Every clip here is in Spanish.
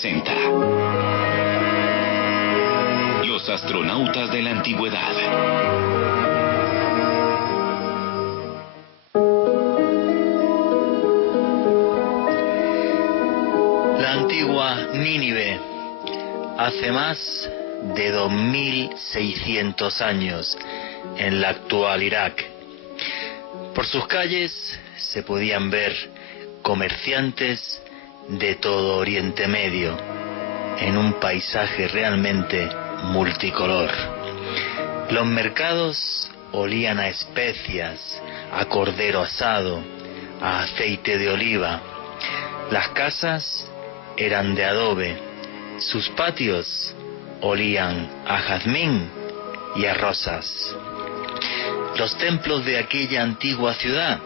presenta Los astronautas de la antigüedad. La antigua Nínive, hace más de 2600 años, en la actual Irak. Por sus calles se podían ver comerciantes de todo Oriente Medio, en un paisaje realmente multicolor. Los mercados olían a especias, a cordero asado, a aceite de oliva. Las casas eran de adobe, sus patios olían a jazmín y a rosas. Los templos de aquella antigua ciudad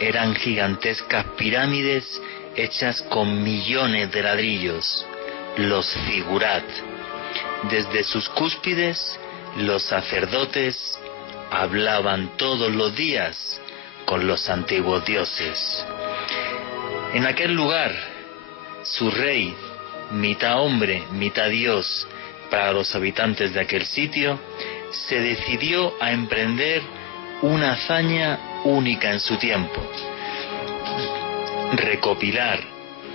eran gigantescas pirámides hechas con millones de ladrillos, los zigurat. Desde sus cúspides, los sacerdotes hablaban todos los días con los antiguos dioses. En aquel lugar, su rey, mitad hombre, mitad dios, para los habitantes de aquel sitio, se decidió a emprender una hazaña única en su tiempo: recopilar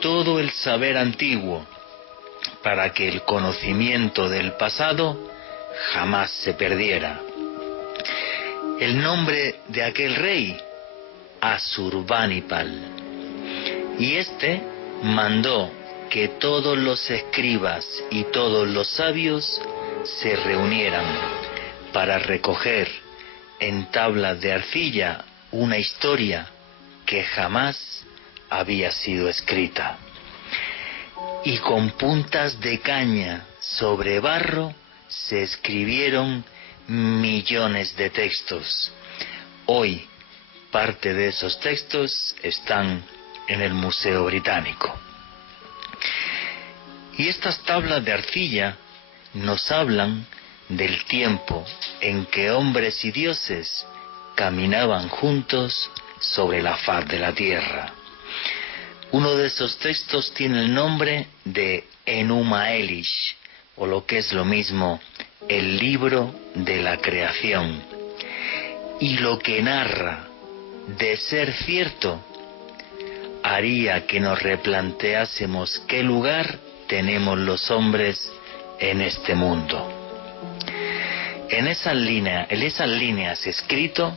todo el saber antiguo para que el conocimiento del pasado jamás se perdiera. El nombre de aquel rey, Asurbanipal, y este mandó que todos los escribas y todos los sabios se reunieran para recoger en tablas de arcilla una historia que jamás había sido escrita. Y con puntas de caña sobre barro se escribieron millones de textos. Hoy, parte de esos textos están en el Museo Británico. Y estas tablas de arcilla nos hablan del tiempo en que hombres y dioses caminaban juntos sobre la faz de la tierra. Uno de esos textos tiene el nombre de Enuma Elish, o lo que es lo mismo, el libro de la creación. Y lo que narra, de ser cierto, haría que nos replanteásemos qué lugar tenemos los hombres en este mundo. En esas líneas escrito,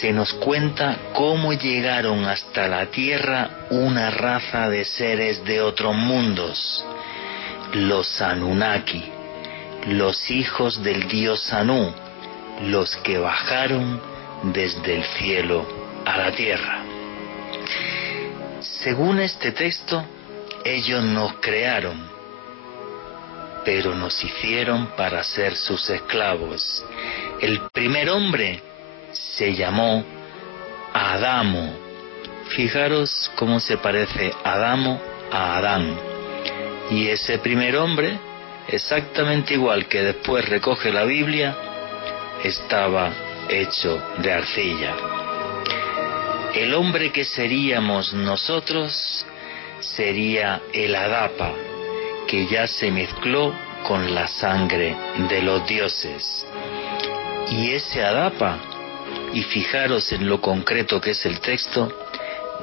se nos cuenta cómo llegaron hasta la Tierra una raza de seres de otros mundos, los Anunnaki, los hijos del dios Anu, los que bajaron desde el cielo a la Tierra. Según este texto, ellos nos crearon, pero nos hicieron para ser sus esclavos. El primer hombre se llamó Adamo. Fijaros cómo se parece Adamo a Adán. Y ese primer hombre, exactamente igual que después recoge la Biblia, estaba hecho de arcilla. El hombre que seríamos nosotros sería el Adapa, que ya se mezcló con la sangre de los dioses. Y ese Adapa, y fijaros en lo concreto que es el texto,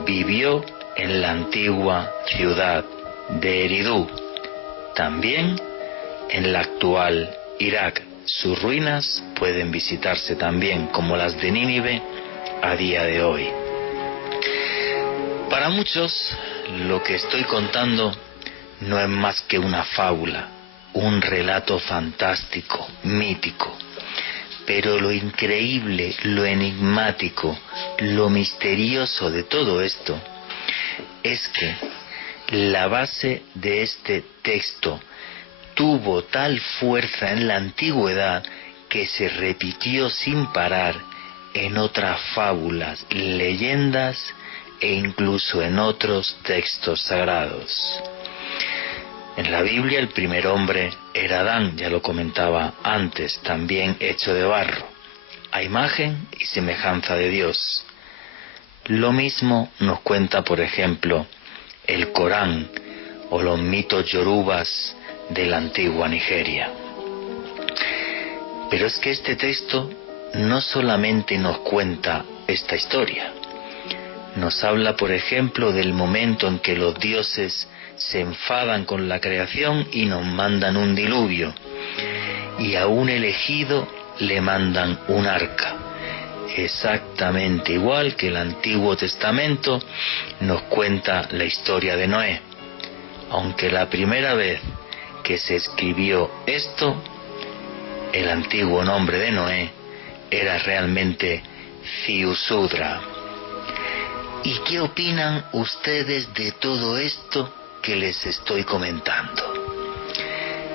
vivió en la antigua ciudad de Eridú, también en la actual Irak. Sus ruinas pueden visitarse también, como las de Nínive, a día de hoy. Para muchos, lo que estoy contando no es más que una fábula, un relato fantástico, mítico. Pero lo increíble, lo enigmático, lo misterioso de todo esto es que la base de este texto tuvo tal fuerza en la antigüedad que se repitió sin parar en otras fábulas, leyendas e incluso en otros textos sagrados. En la Biblia el primer hombre era Adán, ya lo comentaba antes, también hecho de barro, a imagen y semejanza de Dios. Lo mismo nos cuenta, por ejemplo, el Corán o los mitos yorubas de la antigua Nigeria. Pero es que este texto no solamente nos cuenta esta historia, nos habla, por ejemplo, del momento en que los dioses se enfadan con la creación y nos mandan un diluvio, y a un elegido le mandan un arca, exactamente igual que el Antiguo Testamento nos cuenta la historia de Noé, aunque la primera vez que se escribió esto, el antiguo nombre de Noé era realmente Ziusudra. ¿Y qué opinan ustedes de todo esto que les estoy comentando?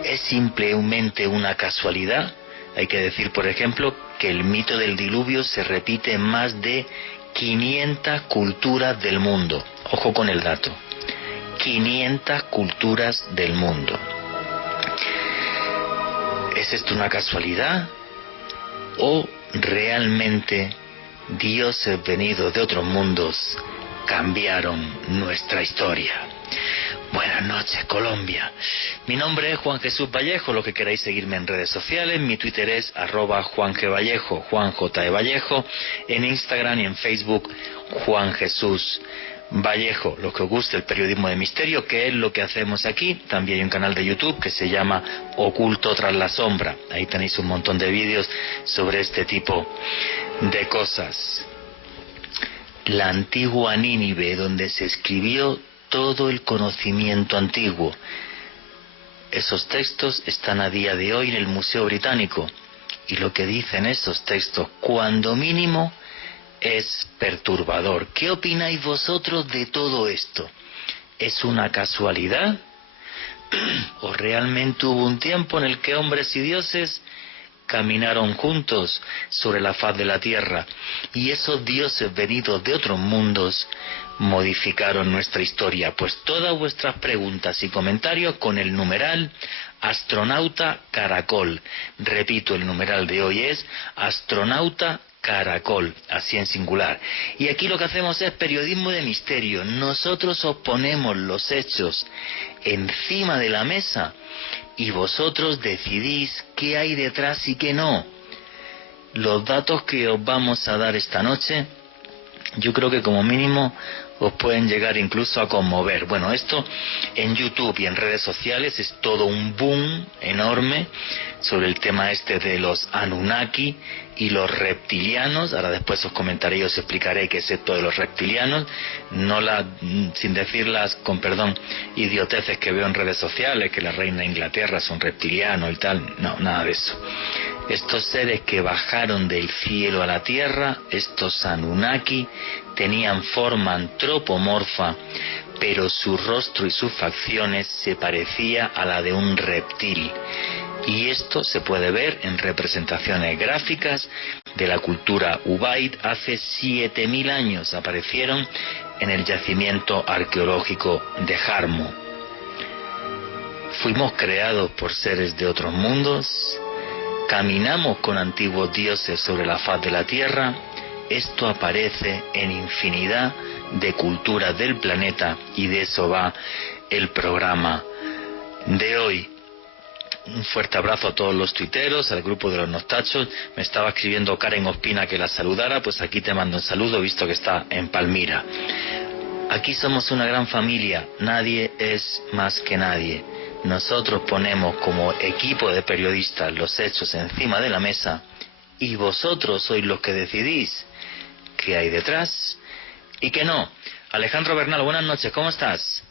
¿Es simplemente una casualidad? Hay que decir, por ejemplo, que el mito del diluvio se repite en más de 500 culturas del mundo. Ojo con el dato. 500 culturas del mundo. ¿Es esto una casualidad? ¿O realmente dioses venidos de otros mundos cambiaron nuestra historia? Buenas noches, Colombia. Mi nombre es Juan Jesús Vallejo. Lo que queráis seguirme en redes sociales, mi Twitter es @JuanGVallejo, Juan J. E. Vallejo, en Instagram y en Facebook Juan Jesús Vallejo. Lo que os guste el periodismo de misterio, que es lo que hacemos aquí. También hay un canal de YouTube que se llama Oculto tras la sombra. Ahí tenéis un montón de vídeos sobre este tipo de cosas. La antigua Nínive, donde se escribió todo el conocimiento antiguo. Esos textos están a día de hoy en el Museo Británico, y lo que dicen esos textos, cuando mínimo, es perturbador. ¿Qué opináis vosotros de todo esto? ¿Es una casualidad? ¿O realmente hubo un tiempo en el que hombres y dioses caminaron juntos sobre la faz de la tierra, y esos dioses venidos de otros mundos modificaron nuestra historia? Pues todas vuestras preguntas y comentarios con el numeral Astronauta Caracol. Repito, el numeral de hoy es Astronauta Caracol, así en singular. Y aquí lo que hacemos es periodismo de misterio. Nosotros os ponemos los hechos encima de la mesa y vosotros decidís qué hay detrás y qué no. Los datos que os vamos a dar esta noche, yo creo que como mínimo os pueden llegar incluso a conmover. Bueno, esto en YouTube y en redes sociales es todo un boom enorme sobre el tema este de los Anunnaki y los reptilianos. Ahora después os comentaré y os explicaré qué es esto de los reptilianos, sin decir las, con perdón, idioteces que veo en redes sociales, que la reina de Inglaterra es un reptiliano y tal. No, nada de eso. Estos seres que bajaron del cielo a la tierra, estos Anunnaki, tenían forma antropomorfa, pero su rostro y sus facciones se parecía a la de un reptil. Y esto se puede ver en representaciones gráficas de la cultura Ubaid. Hace 7000 años aparecieron en el yacimiento arqueológico de Jarmo. Fuimos creados por seres de otros mundos. Caminamos con antiguos dioses sobre la faz de la tierra. Esto aparece en infinidad de culturas del planeta, y de eso va el programa de hoy. Un fuerte abrazo a todos los tuiteros, al grupo de los Nostachos. Me estaba escribiendo Karen Ospina que la saludara, pues aquí te mando un saludo, visto que está en Palmira. Aquí somos una gran familia, nadie es más que nadie. Nosotros ponemos como equipo de periodistas los hechos encima de la mesa, y vosotros sois los que decidís qué hay detrás y qué no. Alejandro Bernal, buenas noches, ¿cómo estás?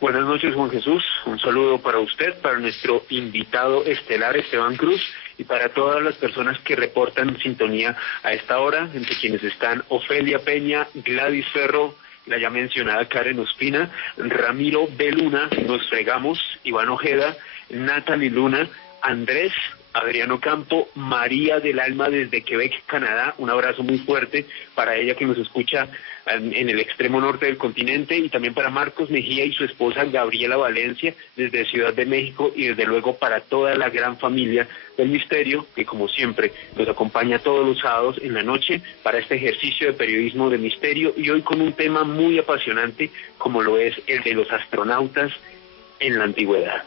Buenas noches, Juan Jesús. Un saludo para usted, para nuestro invitado estelar Esteban Cruz, y para todas las personas que reportan sintonía a esta hora, entre quienes están Ofelia Peña, Gladys Ferro, la ya mencionada Karen Ospina, Ramiro B. Luna, Nos Fregamos, Iván Ojeda, Natalie Luna, Andrés, Adriano Campo, María del Alma desde Quebec, Canadá. Un abrazo muy fuerte para ella que nos escucha en el extremo norte del continente, y también para Marcos Mejía y su esposa Gabriela Valencia desde Ciudad de México, y desde luego para toda la gran familia del misterio que, como siempre, nos acompaña todos los sábados en la noche para este ejercicio de periodismo de misterio, y hoy con un tema muy apasionante como lo es el de los astronautas en la antigüedad.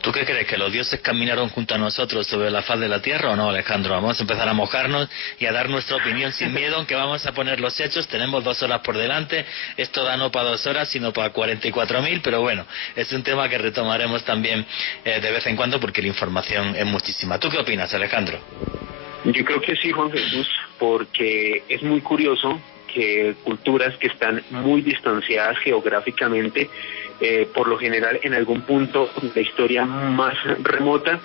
¿Tú qué crees? ¿Que los dioses caminaron junto a nosotros sobre la faz de la tierra o no, Alejandro? Vamos a empezar a mojarnos y a dar nuestra opinión sin miedo, aunque vamos a poner los hechos. Tenemos 2 horas por delante. Esto da no para 2 horas, sino para 44.000, pero bueno, es un tema que retomaremos también de vez en cuando porque la información es muchísima. ¿Tú qué opinas, Alejandro? Yo creo que sí, Juan Jesús, porque es muy curioso que culturas que están muy distanciadas geográficamente, por lo general en algún punto de la historia más remota,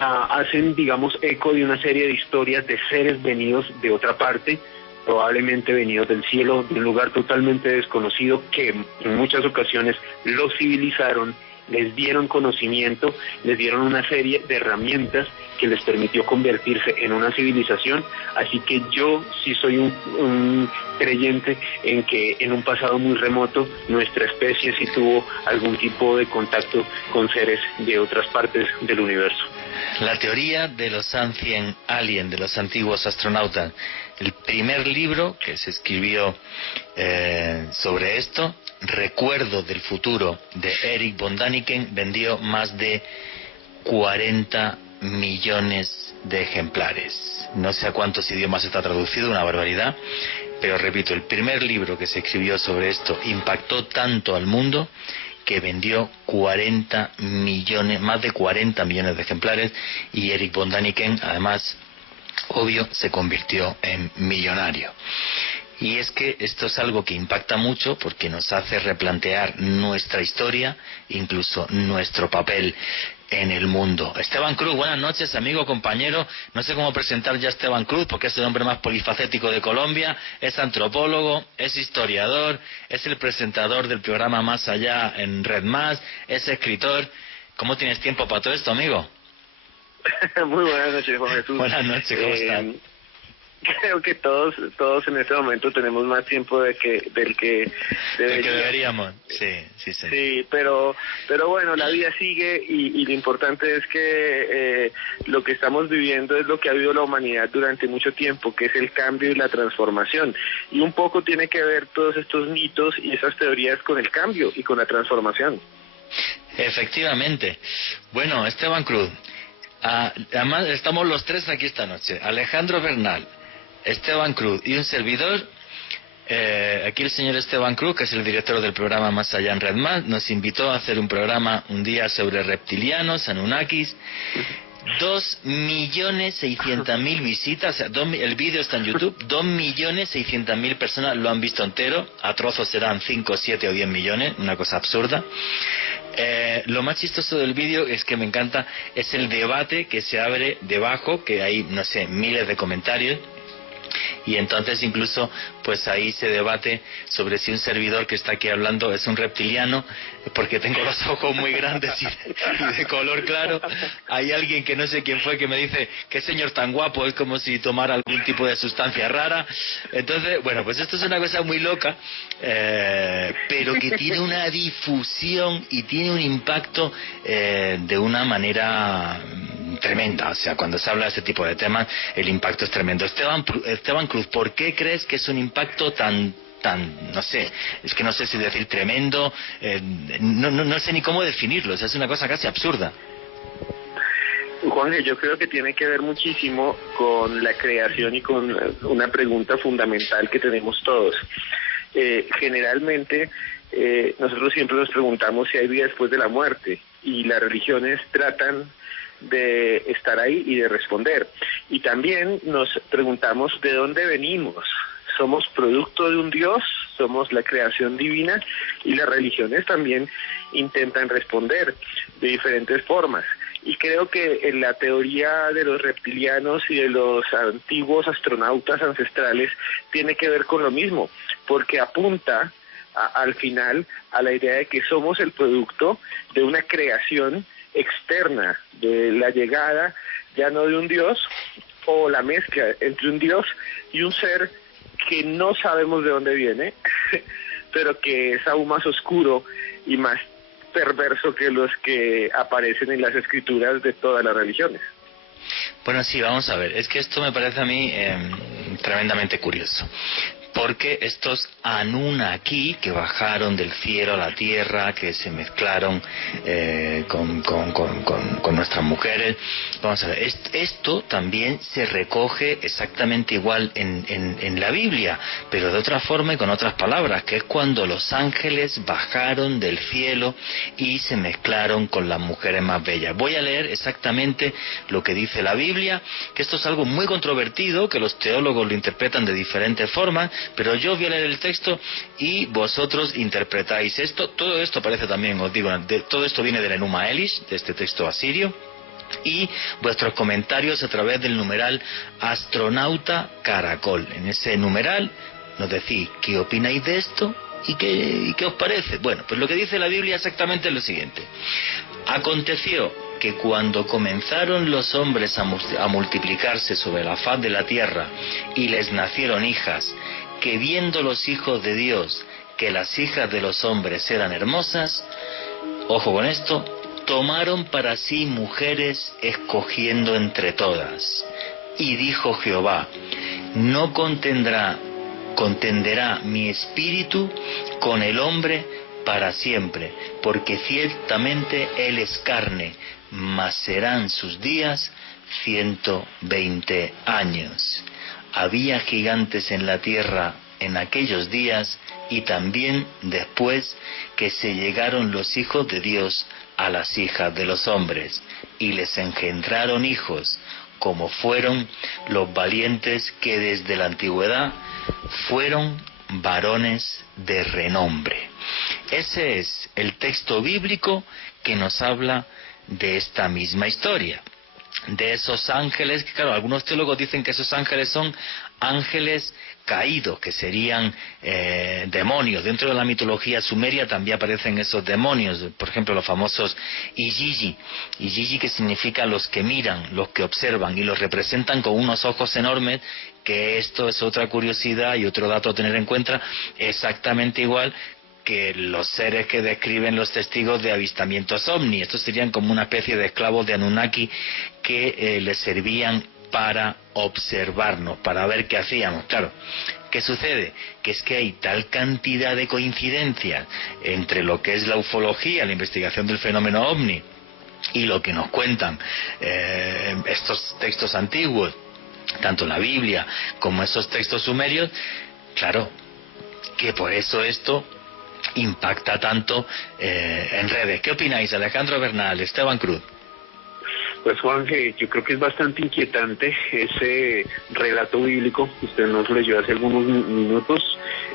hacen, digamos, eco de una serie de historias de seres venidos de otra parte, probablemente venidos del cielo, de un lugar totalmente desconocido, que en muchas ocasiones los civilizaron, les dieron conocimiento, les dieron una serie de herramientas que les permitió convertirse en una civilización. Así que yo sí soy un creyente en que en un pasado muy remoto nuestra especie sí tuvo algún tipo de contacto con seres de otras partes del universo. La teoría de los Ancient Alien, de los antiguos astronautas. El primer libro que se escribió sobre esto, Recuerdo del futuro, de Eric von Däniken, vendió más de 40 millones de ejemplares. No sé a cuántos idiomas está traducido, una barbaridad, pero repito, el primer libro que se escribió sobre esto impactó tanto al mundo que vendió 40 millones, más de 40 millones de ejemplares, y Eric von Däniken, además, obvio, se convirtió en millonario. Y es que esto es algo que impacta mucho porque nos hace replantear nuestra historia, incluso nuestro papel en el mundo. Esteban Cruz, buenas noches, amigo, compañero. No sé cómo presentar ya a Esteban Cruz porque es el hombre más polifacético de Colombia. Es antropólogo, es historiador, es el presentador del programa Más Allá en Red Más, es escritor. ¿Cómo tienes tiempo para todo esto, amigo? Muy buenas noches, Juan Jesús. Buenas noches, ¿cómo estás? Creo que todos en este momento tenemos más tiempo del que deberíamos. Sí, señor. Sí, pero bueno, la vida sigue y lo importante es que lo que estamos viviendo es lo que ha vivido la humanidad durante mucho tiempo, que es el cambio y la transformación. Y un poco tiene que ver todos estos mitos y esas teorías con el cambio y con la transformación. Efectivamente. Bueno, Esteban Cruz, además estamos los tres aquí esta noche. Alejandro Bernal, Esteban Cruz y un servidor. Aquí el señor Esteban Cruz, que es el director del programa Más Allá en Red Más, nos invitó a hacer un programa un día sobre reptilianos, Anunnakis. 2.600.000 visitas, el vídeo está en YouTube. 2.600.000 personas lo han visto entero. A trozos serán 5, 7 o 10 millones, una cosa absurda. Lo más chistoso del vídeo es que me encanta, es el debate que se abre debajo, que hay, no sé, miles de comentarios. Y entonces incluso pues ahí se debate sobre si un servidor que está aquí hablando es un reptiliano, porque tengo los ojos muy grandes y de color claro. Hay alguien que no sé quién fue que me dice: qué señor tan guapo, es como si tomara algún tipo de sustancia rara. Entonces, bueno, pues esto es una cosa muy loca, pero que tiene una difusión y tiene un impacto de una manera tremenda. O sea, cuando se habla de este tipo de temas, el impacto es tremendo. Esteban Cruz, ¿por qué crees que es un impacto tan, no sé, es que no sé si decir tremendo, no sé ni cómo definirlo, o sea, es una cosa casi absurda? Juan, yo creo que tiene que ver muchísimo con la creación y con una pregunta fundamental que tenemos todos. Generalmente, nosotros siempre nos preguntamos si hay vida después de la muerte, y las religiones tratan de estar ahí y de responder. Y también nos preguntamos de dónde venimos. ¿Somos producto de un Dios? ¿Somos la creación divina? Y las religiones también intentan responder de diferentes formas. Y creo que en la teoría de los reptilianos y de los antiguos astronautas ancestrales tiene que ver con lo mismo, porque apunta al final a la idea de que somos el producto de una creación externa, de la llegada ya no de un Dios, o la mezcla entre un Dios y un ser que no sabemos de dónde viene, pero que es aún más oscuro y más perverso que los que aparecen en las escrituras de todas las religiones. Bueno, sí, vamos a ver, es que esto me parece a mí tremendamente curioso, porque estos Anunnaki que bajaron del cielo a la tierra, que se mezclaron con nuestras mujeres, vamos a ver, esto también se recoge exactamente igual en la Biblia, pero de otra forma y con otras palabras, que es cuando los ángeles bajaron del cielo y se mezclaron con las mujeres más bellas. Voy a leer exactamente lo que dice la Biblia, que esto es algo muy controvertido, que los teólogos lo interpretan de diferentes formas, pero yo voy a leer el texto y vosotros interpretáis esto. Todo esto parece también, os digo, todo esto viene del Enuma Elish, de este texto asirio, y vuestros comentarios a través del numeral Astronauta Caracol. En ese numeral nos decís qué opináis de esto y qué os parece. Bueno, pues lo que dice la Biblia exactamente es lo siguiente. Aconteció que cuando comenzaron los hombres a multiplicarse sobre la faz de la tierra y les nacieron hijas, que viendo los hijos de Dios que las hijas de los hombres eran hermosas, ojo con esto, tomaron para sí mujeres escogiendo entre todas. Y dijo Jehová, no contenderá mi espíritu con el hombre para siempre, porque ciertamente él es carne, mas serán sus días 120 años. Había gigantes en la tierra en aquellos días y también después que se llegaron los hijos de Dios a las hijas de los hombres y les engendraron hijos, como fueron los valientes que desde la antigüedad fueron varones de renombre. Ese es el texto bíblico que nos habla de esta misma historia, de esos ángeles, que claro, algunos teólogos dicen que esos ángeles son ángeles caídos, que serían demonios. Dentro de la mitología sumeria también aparecen esos demonios, por ejemplo los famosos Igigi, que significa los que miran, los que observan, y los representan con unos ojos enormes, que esto es otra curiosidad y otro dato a tener en cuenta, exactamente igual que los seres que describen los testigos de avistamientos ovni. Estos serían como una especie de esclavos de Anunnaki que les servían para observarnos, para ver qué hacíamos. Claro, ¿qué sucede? Que es que hay tal cantidad de coincidencias entre lo que es la ufología, la investigación del fenómeno ovni, y lo que nos cuentan estos textos antiguos, tanto la Biblia como esos textos sumerios, claro, que por eso esto impacta tanto en redes. ¿Qué opináis, Alejandro Bernal, Esteban Cruz? Pues Juan, yo creo que es bastante inquietante ese relato bíblico que usted nos leyó hace algunos minutos.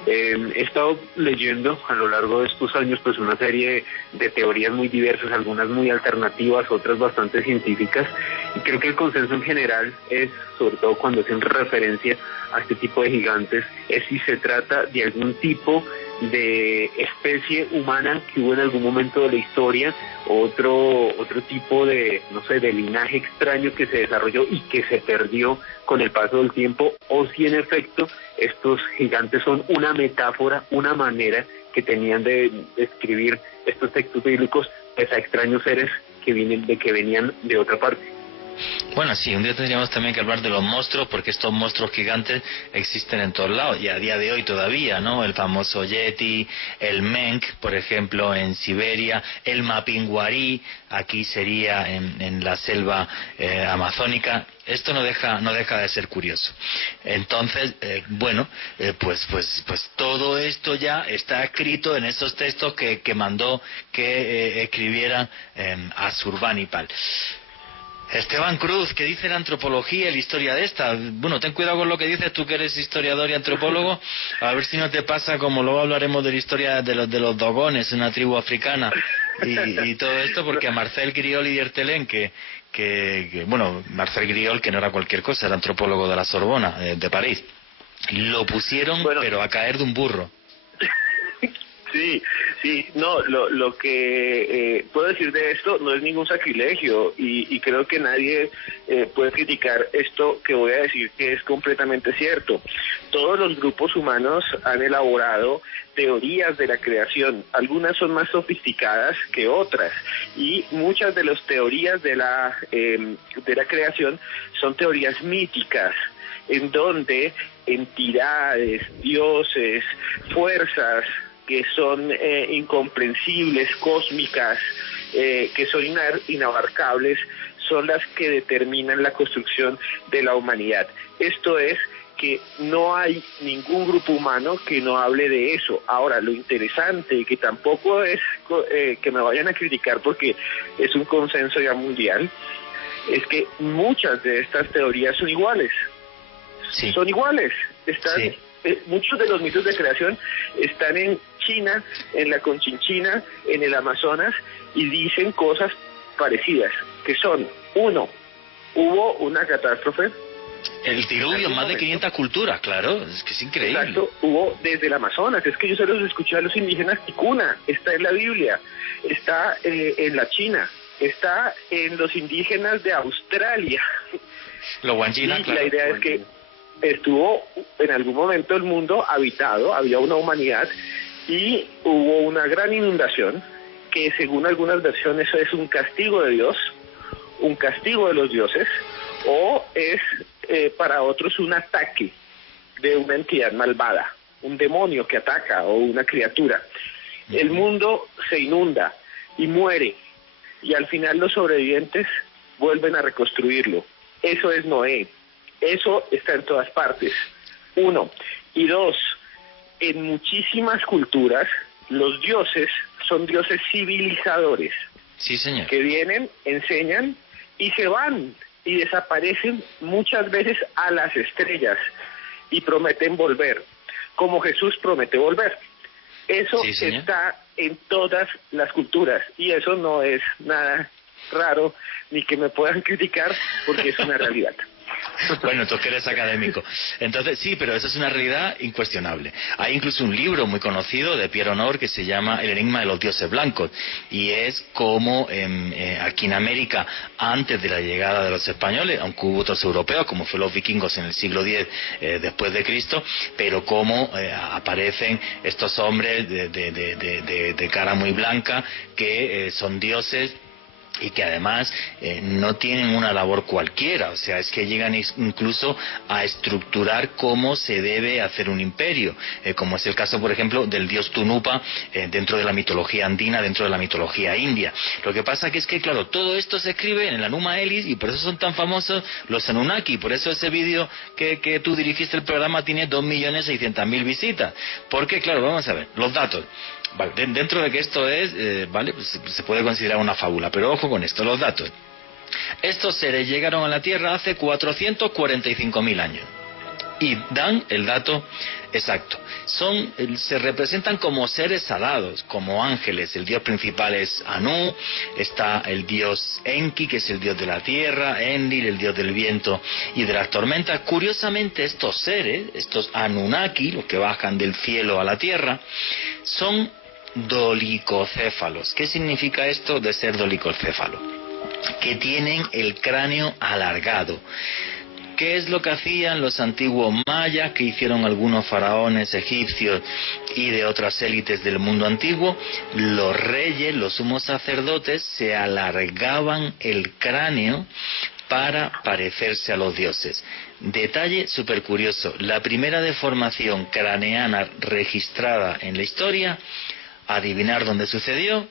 He estado leyendo a lo largo de estos años pues una serie de teorías muy diversas, algunas muy alternativas, otras bastante científicas, y creo que el consenso en general es, sobre todo cuando hacen referencia a este tipo de gigantes, es si se trata de algún tipo de especie humana que hubo en algún momento de la historia, otro tipo de, no sé, de linaje extraño que se desarrolló y que se perdió con el paso del tiempo, o si en efecto estos gigantes son una metáfora, una manera que tenían de escribir estos textos bíblicos pues, a extraños seres que venían de otra parte. Bueno, sí, un día tendríamos también que hablar de los monstruos, porque estos monstruos gigantes existen en todos lados, y a día de hoy todavía, ¿no? El famoso Yeti, el Menk, por ejemplo, en Siberia, el Mapinguari, aquí sería en la selva amazónica. Esto no deja de ser curioso. Entonces, pues todo esto ya está escrito en esos textos que mandó que escribieran Asurbanipal. Esteban Cruz, ¿qué dice la antropología y la historia de esta? Bueno, ten cuidado con lo que dices, tú que eres historiador y antropólogo, a ver si no te pasa como luego hablaremos de la historia de los dogones, una tribu africana, y todo esto, porque a Marcel Griol y Diertelén, Marcel Griol, que no era cualquier cosa, era antropólogo de la Sorbona, de París, lo pusieron, pero a caer de un burro. Sí, no, lo que puedo decir de esto no es ningún sacrilegio y creo que nadie puede criticar esto que voy a decir, que es completamente cierto. Todos los grupos humanos han elaborado teorías de la creación, algunas son más sofisticadas que otras, y muchas de las teorías de la creación son teorías míticas. en donde entidades, dioses, fuerzas que son incomprensibles, cósmicas, que son inabarcables, son las que determinan la construcción de la humanidad. Esto es que no hay ningún grupo humano que no hable de eso. Ahora, lo interesante, y que tampoco es que me vayan a criticar porque es un consenso ya mundial, es que muchas de estas teorías son iguales. Sí. Son iguales. Están, sí. Muchos de los mitos de creación están en China, en la Conchinchina, en el Amazonas, y dicen cosas parecidas, que son, uno, hubo una catástrofe. El diluvio, más de 500 culturas, claro, es que es increíble. Exacto, hubo desde el Amazonas, es que yo se los escuché a los indígenas ticuna, está en la Biblia, está en la China, está en los indígenas de Australia. Los Wangina, y claro. La idea es que estuvo en algún momento el mundo habitado, había una humanidad y hubo una gran inundación que según algunas versiones es un castigo de Dios, un castigo de los dioses, o es para otros un ataque de una entidad malvada, un demonio que ataca o una criatura. El mundo se inunda y muere, y al final los sobrevivientes vuelven a reconstruirlo. Eso es Noé. Eso está en todas partes. Uno. Y dos, en muchísimas culturas los dioses son dioses civilizadores. Sí, señor. Que vienen, enseñan y se van y desaparecen muchas veces a las estrellas y prometen volver, como Jesús promete volver. Eso sí, está en todas las culturas y eso no es nada raro ni que me puedan criticar porque es una realidad. Bueno, tú que eres académico. Entonces, sí, pero eso es una realidad incuestionable. Hay incluso un libro muy conocido de Pierre Honor que se llama El enigma de los dioses blancos, y es como aquí en América, antes de la llegada de los españoles, aunque hubo otros europeos, como fue los vikingos en el siglo X después de Cristo, pero cómo aparecen estos hombres de cara muy blanca que son dioses y que además no tienen una labor cualquiera, o sea, es que llegan incluso a estructurar cómo se debe hacer un imperio, como es el caso, por ejemplo, del dios Tunupa dentro de la mitología andina, dentro de la mitología india. Lo que pasa que es que, claro, todo esto se escribe en el Anuma Elis y por eso son tan famosos los Anunnaki, por eso ese vídeo que tú dirigiste el programa tiene 2.600.000 visitas, porque, claro, vamos a ver, los datos. Vale, dentro de que esto es, vale, pues se puede considerar una fábula, pero ojo con esto, los datos. Estos seres llegaron a la Tierra hace 445.000 años y dan el dato exacto. Se representan como seres alados, como ángeles. El dios principal es Anu, está el dios Enki, que es el dios de la tierra, Enlil, el dios del viento y de las tormentas. Curiosamente, estos seres, estos Anunnaki, los que bajan del cielo a la tierra, son dolicocéfalos. ¿Qué significa esto de ser dolicocéfalo? Que tienen el cráneo alargado. ¿Qué es lo que hacían los antiguos mayas, que hicieron algunos faraones egipcios y de otras élites del mundo antiguo? Los reyes, los sumos sacerdotes, se alargaban el cráneo para parecerse a los dioses. Detalle súper curioso, la primera deformación craneana registrada en la historia, adivinar dónde sucedió.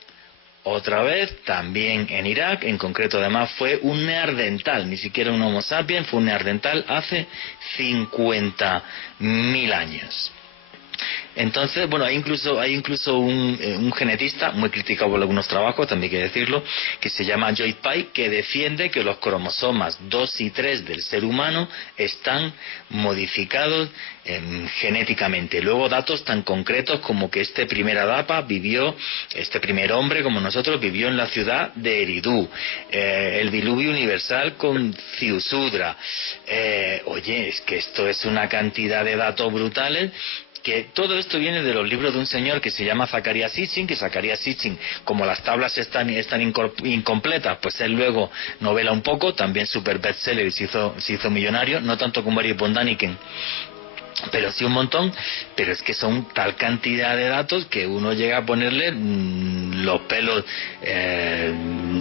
Otra vez, también en Irak, en concreto además fue un neandertal, ni siquiera un Homo sapiens, fue un neandertal hace 50.000 años. Entonces, bueno, hay incluso un genetista muy criticado por algunos trabajos, también hay que decirlo, que se llama Joy Pye, que defiende que los cromosomas 2 y 3 del ser humano están modificados genéticamente. Luego datos tan concretos como que este primer hombre como nosotros vivió en la ciudad de Eridu, el diluvio universal con Ziusudra. Oye, es que esto es una cantidad de datos brutales, que todo esto viene de los libros de un señor que se llama Zecharia Sitchin, que Zecharia Sitchin, como las tablas están incompletas, pues él luego novela un poco, también super bestseller y se hizo millonario, no tanto como Eric von Daniken, pero sí un montón, pero es que son tal cantidad de datos que uno llega a ponerle los pelos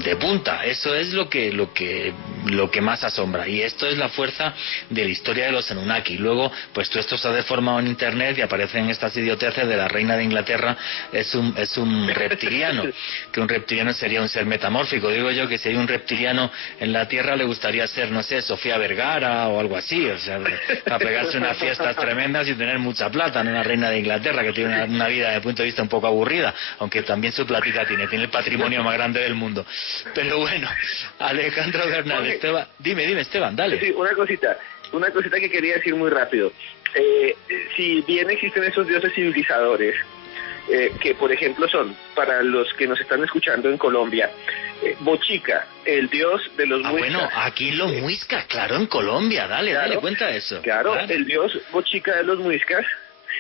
de punta. Eso es lo que más asombra, y esto es la fuerza de la historia de los Anunnaki. Luego, pues todo esto se ha deformado en internet y aparecen estas idioteces de la reina de Inglaterra es un reptiliano, que un reptiliano sería un ser metamórfico. Digo yo que si hay un reptiliano en la Tierra le gustaría ser, no sé, Sofía Vergara o algo así, o sea, para pegarse unas fiestas tremendas y tener mucha plata, no una reina de Inglaterra que tiene una vida desde el punto de vista un poco aburrida, aunque también su platica tiene el patrimonio más grande del mundo. Pero bueno, Alejandro Bernal, Esteban, dime Esteban, dale. Sí, una cosita que quería decir muy rápido. Si bien existen esos dioses civilizadores, que por ejemplo son, para los que nos están escuchando en Colombia, Bochica, el dios de los muiscas. Bueno, aquí los muiscas, claro, en Colombia, dale, cuenta eso. Claro, el dios Bochica de los muiscas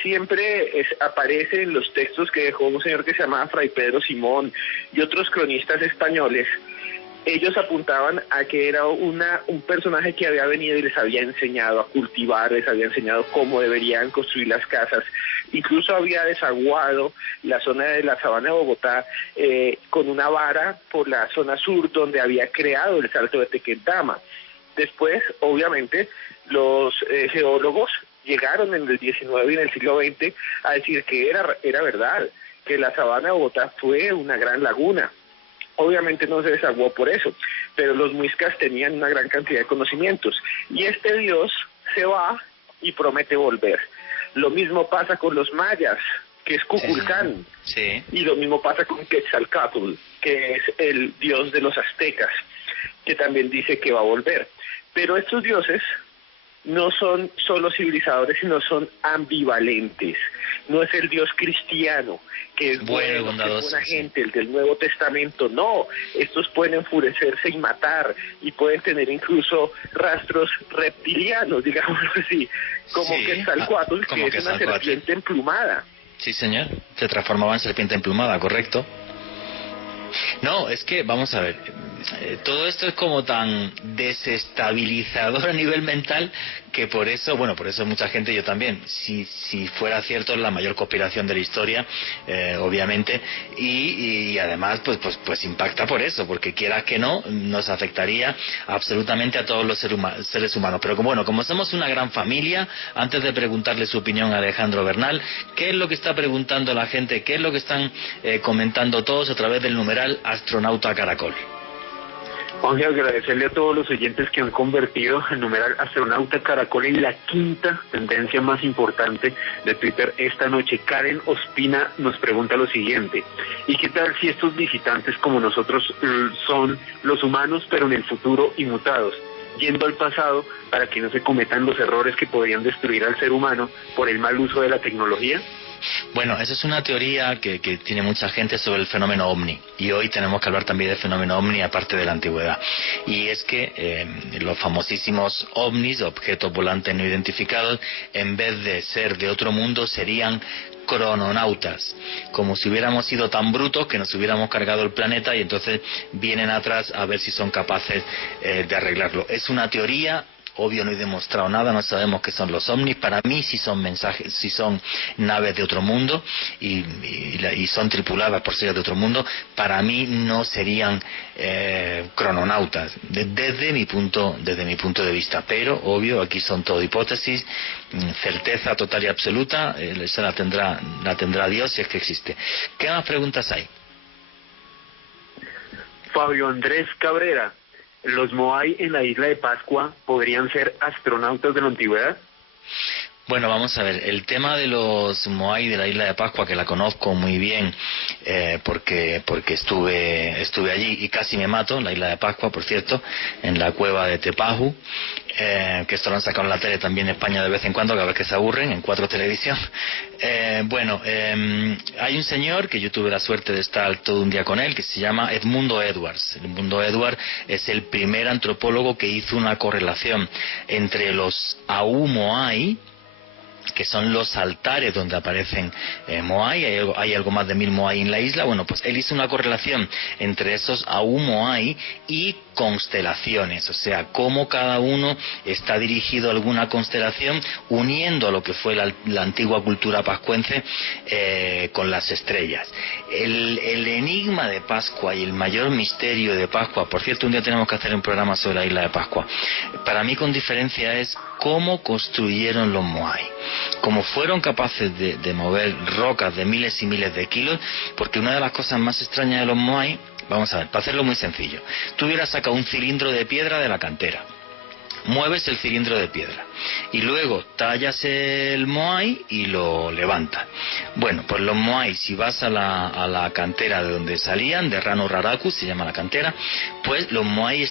siempre aparece en los textos que dejó un señor que se llamaba Fray Pedro Simón y otros cronistas españoles. Ellos apuntaban a que era un personaje que había venido y les había enseñado a cultivar, les había enseñado cómo deberían construir las casas. Incluso había desaguado la zona de la sabana de Bogotá con una vara por la zona sur donde había creado el salto de Tequendama. Después, obviamente, los geólogos llegaron en el 19 y en el siglo XX a decir que era verdad, que la sabana de Bogotá fue una gran laguna. Obviamente no se desaguó por eso, pero los muiscas tenían una gran cantidad de conocimientos. Y este dios se va y promete volver. Lo mismo pasa con los mayas, que es Cuculcán. Sí. Y lo mismo pasa con Quetzalcóatl, que es el dios de los aztecas, que también dice que va a volver. Pero estos dioses no son solo civilizadores, sino son ambivalentes. No es el Dios cristiano, que es bueno, que es buena gente, el del Nuevo Testamento. No, estos pueden enfurecerse y matar, y pueden tener incluso rastros reptilianos, digámoslo así, como Quetzalcóatl, que es una serpiente emplumada. Sí, señor, se transformaba en serpiente emplumada, correcto. No, es que, vamos a ver, todo esto es como tan desestabilizador a nivel mental que por eso mucha gente, yo también, si fuera cierto, es la mayor conspiración de la historia, obviamente, y además pues impacta por eso, porque quieras que no, nos afectaría absolutamente a todos los seres humanos. Pero como somos una gran familia, antes de preguntarle su opinión a Alejandro Bernal, ¿qué es lo que está preguntando la gente? ¿Qué es lo que están comentando todos a través del numeral Astronauta Caracol? Juanje, agradecerle a todos los oyentes que han convertido el numeral Astronauta Caracol en la quinta tendencia más importante de Twitter esta noche. Karen Ospina nos pregunta lo siguiente: ¿y qué tal si estos visitantes como nosotros son los humanos, pero en el futuro inmutados, yendo al pasado para que no se cometan los errores que podrían destruir al ser humano por el mal uso de la tecnología? Bueno, esa es una teoría que tiene mucha gente sobre el fenómeno ovni, y hoy tenemos que hablar también del fenómeno ovni aparte de la antigüedad, y es que los famosísimos ovnis, objetos volantes no identificados, en vez de ser de otro mundo, serían crononautas, como si hubiéramos sido tan brutos que nos hubiéramos cargado el planeta y entonces vienen atrás a ver si son capaces de arreglarlo. Es una teoría. Obvio, no he demostrado nada, no sabemos qué son los ovnis. Para mí sí son mensajes, sí son naves de otro mundo y son tripuladas por seres de otro mundo. Para mí no serían crononautas desde mi punto de vista. Pero obvio, aquí son todo hipótesis, certeza total y absoluta. Esa la tendrá Dios, si es que existe. ¿Qué más preguntas hay? Fabio Andrés Cabrera: ¿los Moai en la isla de Pascua podrían ser astronautas de la antigüedad? Bueno, vamos a ver, el tema de los Moai de la isla de Pascua, que la conozco muy bien, porque estuve allí y casi me mato, en la isla de Pascua, por cierto, en la cueva de Tepaju, que esto lo han sacado en la tele también en España de vez en cuando, cada vez que se aburren, en 4 Televisión. Hay un señor que yo tuve la suerte de estar todo un día con él, que se llama Edmundo Edwards. Edmundo Edwards es el primer antropólogo que hizo una correlación entre los Au Moai que son los altares donde aparecen Moai. Hay algo más de 1000 Moai en la isla. Bueno, pues él hizo una correlación entre esos Aum Moai y constelaciones, o sea, cómo cada uno está dirigido a alguna constelación, uniendo a lo que fue la antigua cultura pascuense con las estrellas. El enigma de Pascua y el mayor misterio de Pascua, por cierto, un día tenemos que hacer un programa sobre la isla de Pascua, para mí con diferencia es cómo construyeron los Moai, cómo fueron capaces de mover rocas de miles y miles de kilos, porque una de las cosas más extrañas de los Moai, vamos a ver, para hacerlo muy sencillo, tú hubieras sacado un cilindro de piedra de la cantera, mueves el cilindro de piedra y luego tallas el Moai y lo levantas. Bueno, pues los Moai, si vas a la cantera de donde salían, de Rano Raraku, se llama la cantera, pues los Moai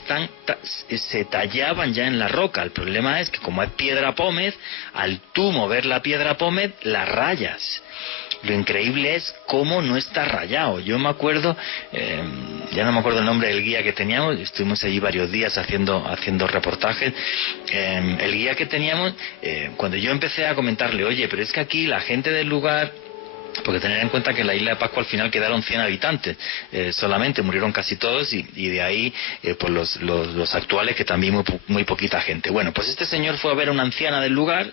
se tallaban ya en la roca. El problema es que como es piedra pómez, al tú mover la piedra pómez, la rayas. Lo increíble es cómo no está rayado. Yo me acuerdo, ya no me acuerdo el nombre del guía que teníamos, estuvimos allí varios días haciendo reportajes. El guía que teníamos, cuando yo empecé a comentarle, oye, pero es que aquí la gente del lugar, porque tener en cuenta que en la isla de Pascua al final quedaron 100 habitantes solamente, murieron casi todos y de ahí pues los actuales, que también muy poquita gente. Bueno, pues este señor fue a ver a una anciana del lugar,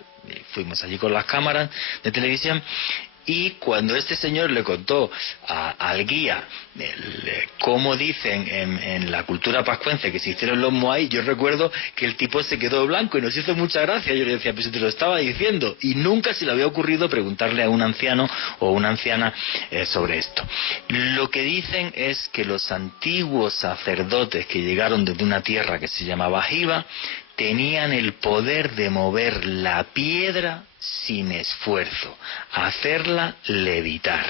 fuimos allí con las cámaras de televisión. Y cuando este señor le contó al guía cómo dicen en la cultura pascuense que se hicieron los Moai, yo recuerdo que el tipo se quedó blanco y nos hizo mucha gracia. Yo le decía, pues te lo estaba diciendo. Y nunca se le había ocurrido preguntarle a un anciano o una anciana sobre esto. Lo que dicen es que los antiguos sacerdotes que llegaron desde una tierra que se llamaba Jiva tenían el poder de mover la piedra sin esfuerzo, hacerla levitar.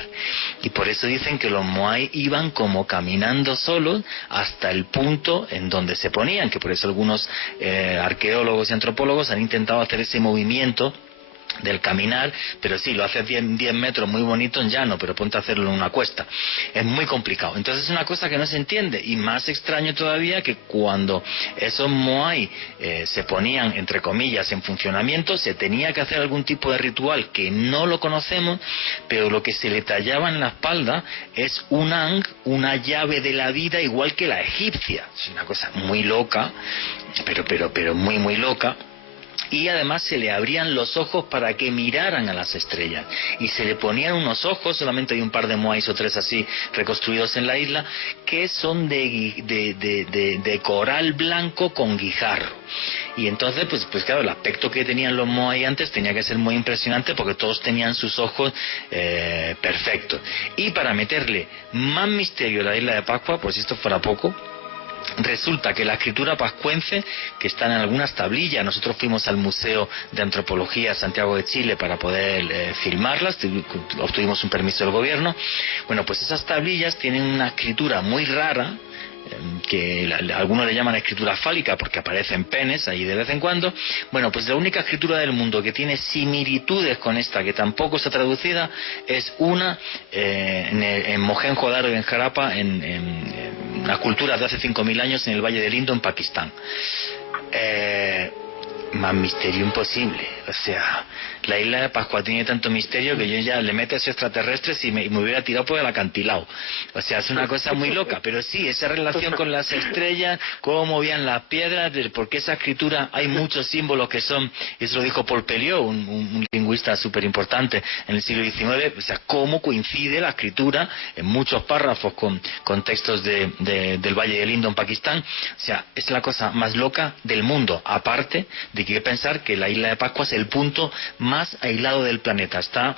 Y por eso dicen que los Moai iban como caminando solos hasta el punto en donde se ponían, que por eso algunos arqueólogos y antropólogos han intentado hacer ese movimiento del caminar, pero sí, lo haces 10 metros muy bonito en llano, pero ponte a hacerlo en una cuesta, es muy complicado. Entonces es una cosa que no se entiende, y más extraño todavía que cuando esos Moai se ponían, entre comillas, en funcionamiento, se tenía que hacer algún tipo de ritual que no lo conocemos, pero lo que se le tallaba en la espalda es un ang, una llave de la vida, igual que la egipcia. Es una cosa muy loca, pero muy loca. Y además se le abrían los ojos para que miraran a las estrellas, y se le ponían unos ojos, solamente hay un par de Moais o 3 así reconstruidos en la isla, que son de coral blanco con guijarro. Y entonces pues claro, el aspecto que tenían los Moai antes tenía que ser muy impresionante, porque todos tenían sus ojos perfectos. Y para meterle más misterio a la isla de Pascua, pues si esto fuera poco, resulta que la escritura pascuense, que está en algunas tablillas, nosotros fuimos al Museo de Antropología Santiago de Chile para poder filmarlas, obtuvimos un permiso del gobierno. Bueno, pues esas tablillas tienen una escritura muy rara, que algunos le llaman escritura fálica porque aparecen penes ahí de vez en cuando. Bueno, pues la única escritura del mundo que tiene similitudes con esta, que tampoco está traducida, es una en Mohenjo-Daro y en Jarapa, en una cultura de hace 5000 años en el Valle del Indo, en Pakistán. Más misterio imposible. O sea, la isla de Pascua tiene tanto misterio que yo ya le meto a esos extraterrestres y me hubiera tirado por el acantilado. O sea, es una cosa muy loca. Pero sí, esa relación con las estrellas, cómo movían las piedras, porque esa escritura, hay muchos símbolos que son, y eso lo dijo Paul Pelliot, un lingüista súper importante en el siglo XIX, o sea, cómo coincide la escritura en muchos párrafos con textos del Valle del Indo en Pakistán. O sea, es la cosa más loca del mundo, aparte de que hay que pensar que la isla de Pascua es el punto más aislado del planeta. Está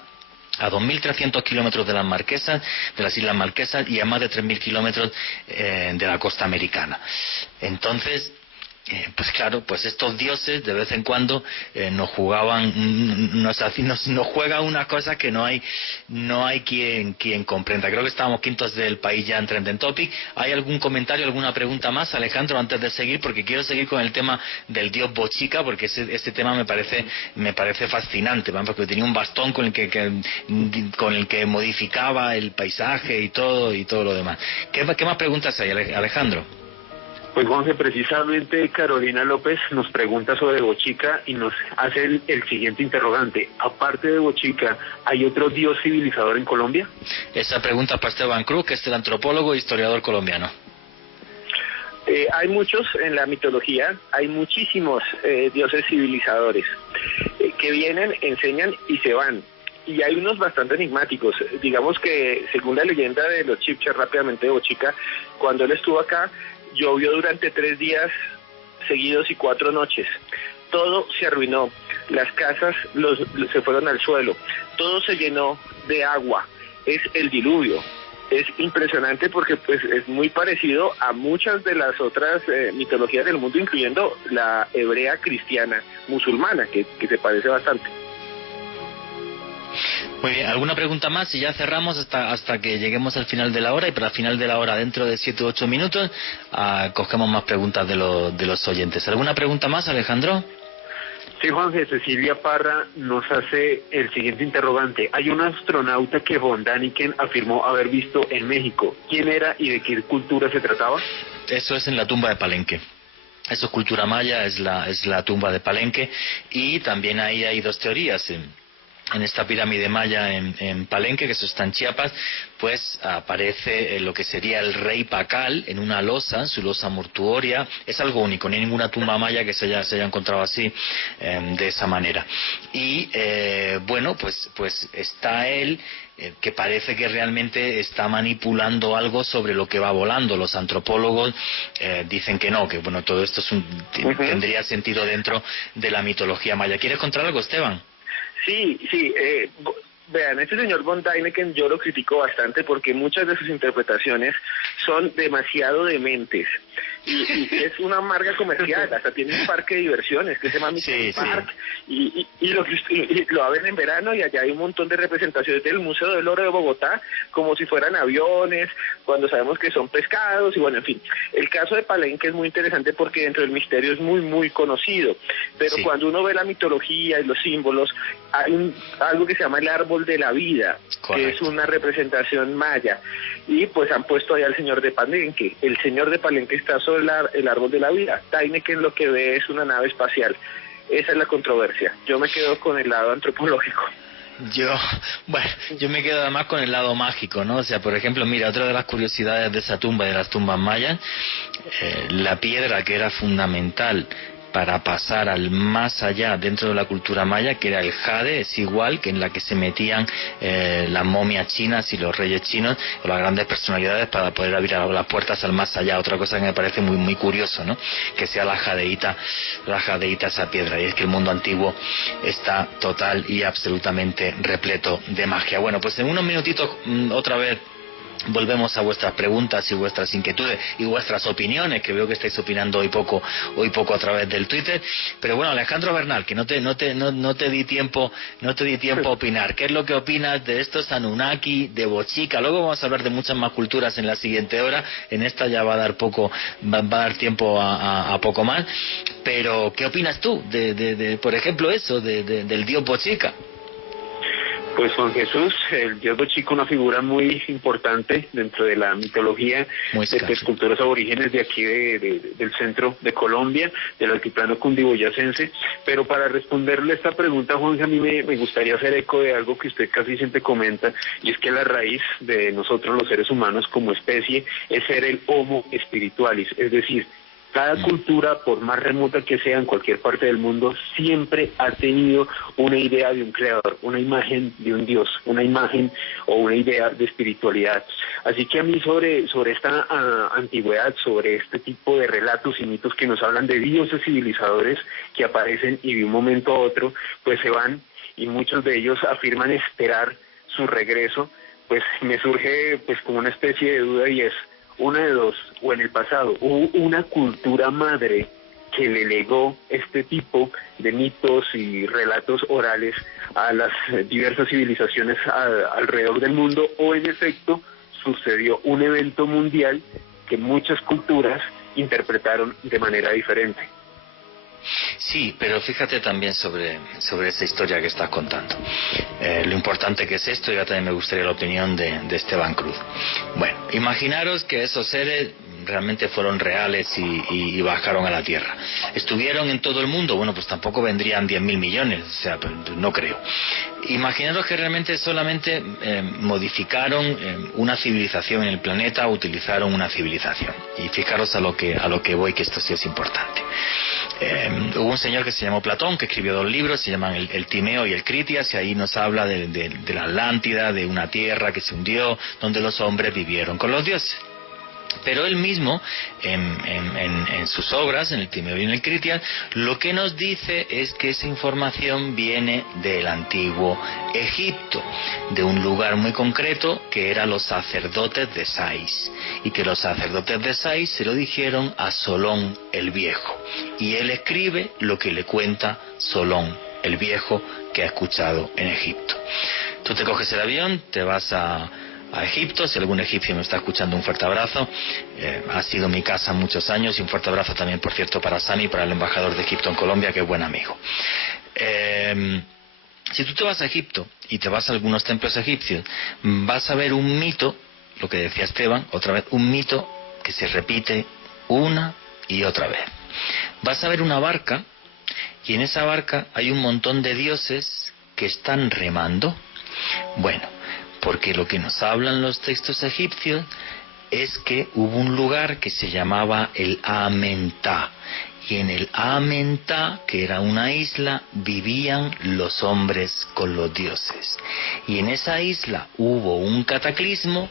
a 2.300 kilómetros de las Islas Marquesas, y a más de 3.000 kilómetros de la costa americana. Entonces, pues claro, pues estos dioses de vez en cuando nos juegan una cosa que no hay quien comprenda. Creo que estábamos quintos del país ya en Trending Topic. ¿Hay algún comentario, alguna pregunta más, Alejandro, antes de seguir? Porque quiero seguir con el tema del dios Bochica, porque ese tema me parece fascinante, ¿no? Porque tenía un bastón con el que modificaba el paisaje y todo lo demás. ¿Qué más preguntas hay, Alejandro? Pues Juanje, precisamente Carolina López nos pregunta sobre Bochica y nos hace el siguiente interrogante. Aparte de Bochica, ¿hay otro dios civilizador en Colombia? Esa pregunta para Esteban Cruz, que es el antropólogo e historiador colombiano. Hay muchos en la mitología, hay muchísimos dioses civilizadores que vienen, enseñan y se van. Y hay unos bastante enigmáticos. Digamos que, según la leyenda de los Chibchas, rápidamente de Bochica, cuando él estuvo acá, llovió durante 3 días seguidos y 4 noches. Todo se arruinó. Las casas se fueron al suelo. Todo se llenó de agua. Es el diluvio. Es impresionante porque pues es muy parecido a muchas de las otras mitologías del mundo, incluyendo la hebrea cristiana musulmana, que se parece bastante. Muy bien, ¿alguna pregunta más? Y ya cerramos hasta que lleguemos al final de la hora, y para el final de la hora, dentro de 7 u 8 minutos, cogemos más preguntas de los oyentes. ¿Alguna pregunta más, Alejandro? Sí, Juanje, Cecilia Parra nos hace el siguiente interrogante. Hay un astronauta que von Däniken afirmó haber visto en México. ¿Quién era y de qué cultura se trataba? Eso es en la tumba de Palenque. Eso es cultura maya, es la tumba de Palenque, y también ahí hay 2 teorías. En esta pirámide maya en Palenque, que eso está en Chiapas, pues aparece lo que sería el rey Pacal en una losa, en su losa mortuoria. Es algo único, no hay ninguna tumba maya que se haya encontrado así, de esa manera. Y bueno, pues está él, que parece que realmente está manipulando algo sobre lo que va volando. Los antropólogos dicen que no, que bueno, todo esto tendría sentido dentro de la mitología maya. ¿Quieres contar algo, Esteban? Sí, vean, este señor von Däniken yo lo critico bastante porque muchas de sus interpretaciones son demasiado dementes. Y es una marca comercial, hasta tiene un parque de diversiones que se llama Mickey Park, y lo abren en verano, y allá hay un montón de representaciones del Museo del Oro de Bogotá, como si fueran aviones, cuando sabemos que son pescados, y bueno, en fin. El caso de Palenque es muy interesante porque dentro del misterio es muy, muy conocido, pero cuando uno ve la mitología y los símbolos, hay algo que se llama el árbol de la vida, que es una representación maya, y pues han puesto ahí al señor de Palenque. El señor de Palenque está sobre el árbol de la vida. Däniken lo que ve es una nave espacial. Esa es la controversia. Yo me quedo con el lado antropológico. Yo me quedo además con el lado mágico, ¿no? O sea, por ejemplo, mira, otra de las curiosidades de esa tumba, de las tumbas mayas, la piedra que era fundamental para pasar al más allá dentro de la cultura maya, que era el jade, es igual que en la que se metían las momias chinas y los reyes chinos o las grandes personalidades para poder abrir las puertas al más allá. Otra cosa que me parece muy muy curioso, ¿no? Que sea la jadeíta esa piedra, y es que el mundo antiguo está total y absolutamente repleto de magia. Bueno, pues en unos minutitos otra vez volvemos a vuestras preguntas y vuestras inquietudes y vuestras opiniones, que veo que estáis opinando hoy poco a través del Twitter. Pero bueno, Alejandro Bernal, que no te di tiempo a opinar. ¿Qué es lo que opinas de estos Anunnaki, de Bochica? Luego vamos a hablar de muchas más culturas en la siguiente hora. En esta ya va a dar tiempo a poco más. Pero ¿qué opinas tú de por ejemplo, eso del dios Bochica? Pues Juan Jesús, el dios Bochica, una figura muy importante dentro de la mitología de las culturas aborígenes de aquí del centro de Colombia, del altiplano cundiboyacense. Pero para responderle esta pregunta, Juan, a mí me gustaría hacer eco de algo que usted casi siempre comenta, y es que la raíz de nosotros los seres humanos como especie es ser el homo spiritualis, es decir, cada cultura, por más remota que sea en cualquier parte del mundo, siempre ha tenido una idea de un creador, una imagen de un dios, una imagen o una idea de espiritualidad. Así que a mí sobre esta antigüedad, sobre este tipo de relatos y mitos que nos hablan de dioses civilizadores que aparecen y de un momento a otro pues se van, y muchos de ellos afirman esperar su regreso, pues me surge pues como una especie de duda, y es una de dos: o en el pasado hubo una cultura madre que le legó este tipo de mitos y relatos orales a las diversas civilizaciones alrededor del mundo, o en efecto sucedió un evento mundial que muchas culturas interpretaron de manera diferente. Sí, pero fíjate también sobre esa historia que estás contando. Lo importante que es esto, y también me gustaría la opinión de Esteban Cruz. Bueno, imaginaros que esos seres realmente fueron reales y bajaron a la tierra. ¿Estuvieron en todo el mundo? Bueno, pues tampoco vendrían 10.000 millones, o sea, pues no creo. Imaginaros que realmente solamente modificaron una civilización en el planeta, utilizaron una civilización. Y fijaros a lo que voy, que esto sí es importante. Hubo un señor que se llamó Platón, que escribió 2 libros, se llaman el Timeo y el Critias, y ahí nos habla de la Atlántida, de una tierra que se hundió, donde los hombres vivieron con los dioses. Pero él mismo, en sus obras, en el Timeo y en el Critias, lo que nos dice es que esa información viene del antiguo Egipto, de un lugar muy concreto que eran los sacerdotes de Sais, y que los sacerdotes de Sais se lo dijeron a Solón el Viejo, y él escribe lo que le cuenta Solón el Viejo que ha escuchado en Egipto. Tú te coges el avión, te vas a Egipto. Si algún egipcio me está escuchando, un fuerte abrazo. Ha sido mi casa muchos años, y un fuerte abrazo también, por cierto, para Sami, para el embajador de Egipto en Colombia, que es buen amigo. Si tú te vas a Egipto y te vas a algunos templos egipcios, vas a ver un mito, lo que decía Esteban, otra vez, un mito que se repite una y otra vez. Vas a ver una barca, y en esa barca hay un montón de dioses que están remando. Bueno, porque lo que nos hablan los textos egipcios es que hubo un lugar que se llamaba el Amentá, y en el Amentá, que era una isla, vivían los hombres con los dioses, y en esa isla hubo un cataclismo,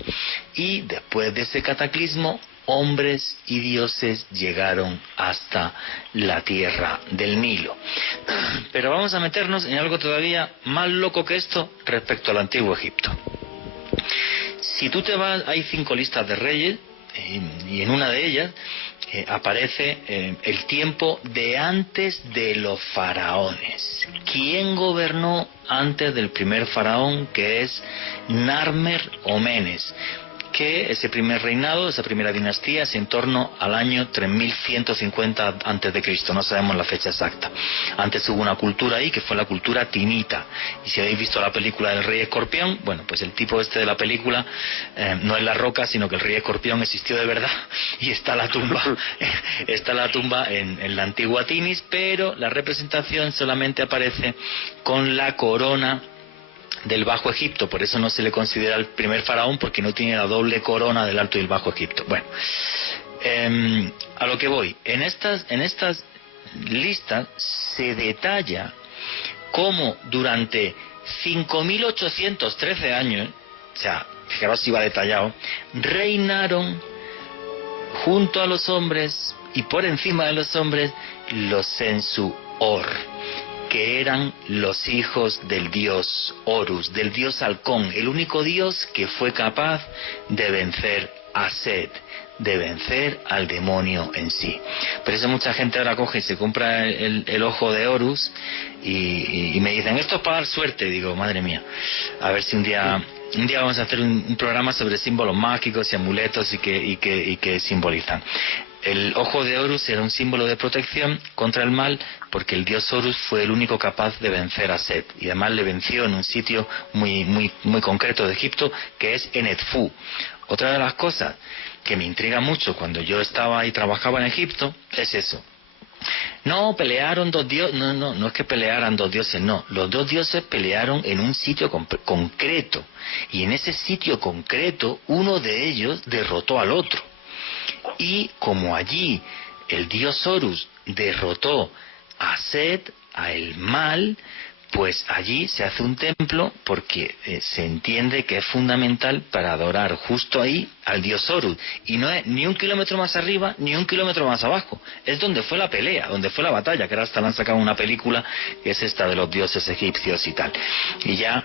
y después de ese cataclismo hombres y dioses llegaron hasta la tierra del Nilo. Pero vamos a meternos en algo todavía más loco que esto respecto al antiguo Egipto. Si tú te vas, hay 5 listas de reyes, y en una de ellas aparece el tiempo de antes de los faraones. ¿Quién gobernó antes del primer faraón, que es Narmer o Menes? Que ese primer reinado, esa primera dinastía, es en torno al año 3150 a.C., no sabemos la fecha exacta. Antes hubo una cultura ahí que fue la cultura tinita, y si habéis visto la película del Rey Escorpión, bueno, pues el tipo este de la película no es La Roca, sino que el Rey Escorpión existió de verdad, y está la tumba en la antigua Tinis, pero la representación solamente aparece con la corona del Bajo Egipto. Por eso no se le considera el primer faraón, porque no tiene la doble corona del Alto y el Bajo Egipto. Bueno, a lo que voy, en estas listas se detalla cómo durante 5.813 años, o sea, fijaros si va detallado, reinaron junto a los hombres y por encima de los hombres los Sensu-Or, que eran los hijos del dios Horus, del dios halcón, el único dios que fue capaz de vencer a Set, de vencer al demonio en sí. Por eso mucha gente ahora coge y se compra el ojo de Horus y me dicen, esto es para dar suerte. Digo, madre mía, a ver si un día vamos a hacer un programa sobre símbolos mágicos y amuletos y que simbolizan. El ojo de Horus era un símbolo de protección contra el mal, porque el dios Horus fue el único capaz de vencer a Set, y además le venció en un sitio muy concreto de Egipto, que es en Edfu. Otra de las cosas que me intriga mucho cuando yo estaba y trabajaba en Egipto es eso. No, pelearon 2 dioses, no es que pelearan 2 dioses, no. Los 2 dioses pelearon en un sitio concreto, y en ese sitio concreto uno de ellos derrotó al otro. Y como allí el dios Horus derrotó a Set, a el mal, pues allí se hace un templo, porque se entiende que es fundamental para adorar justo ahí al dios Horus. Y no es ni 1 kilómetro más arriba ni 1 kilómetro más abajo. Es donde fue la pelea, donde fue la batalla, que ahora hasta le han sacado una película que es esta de los dioses egipcios y tal. Y ya,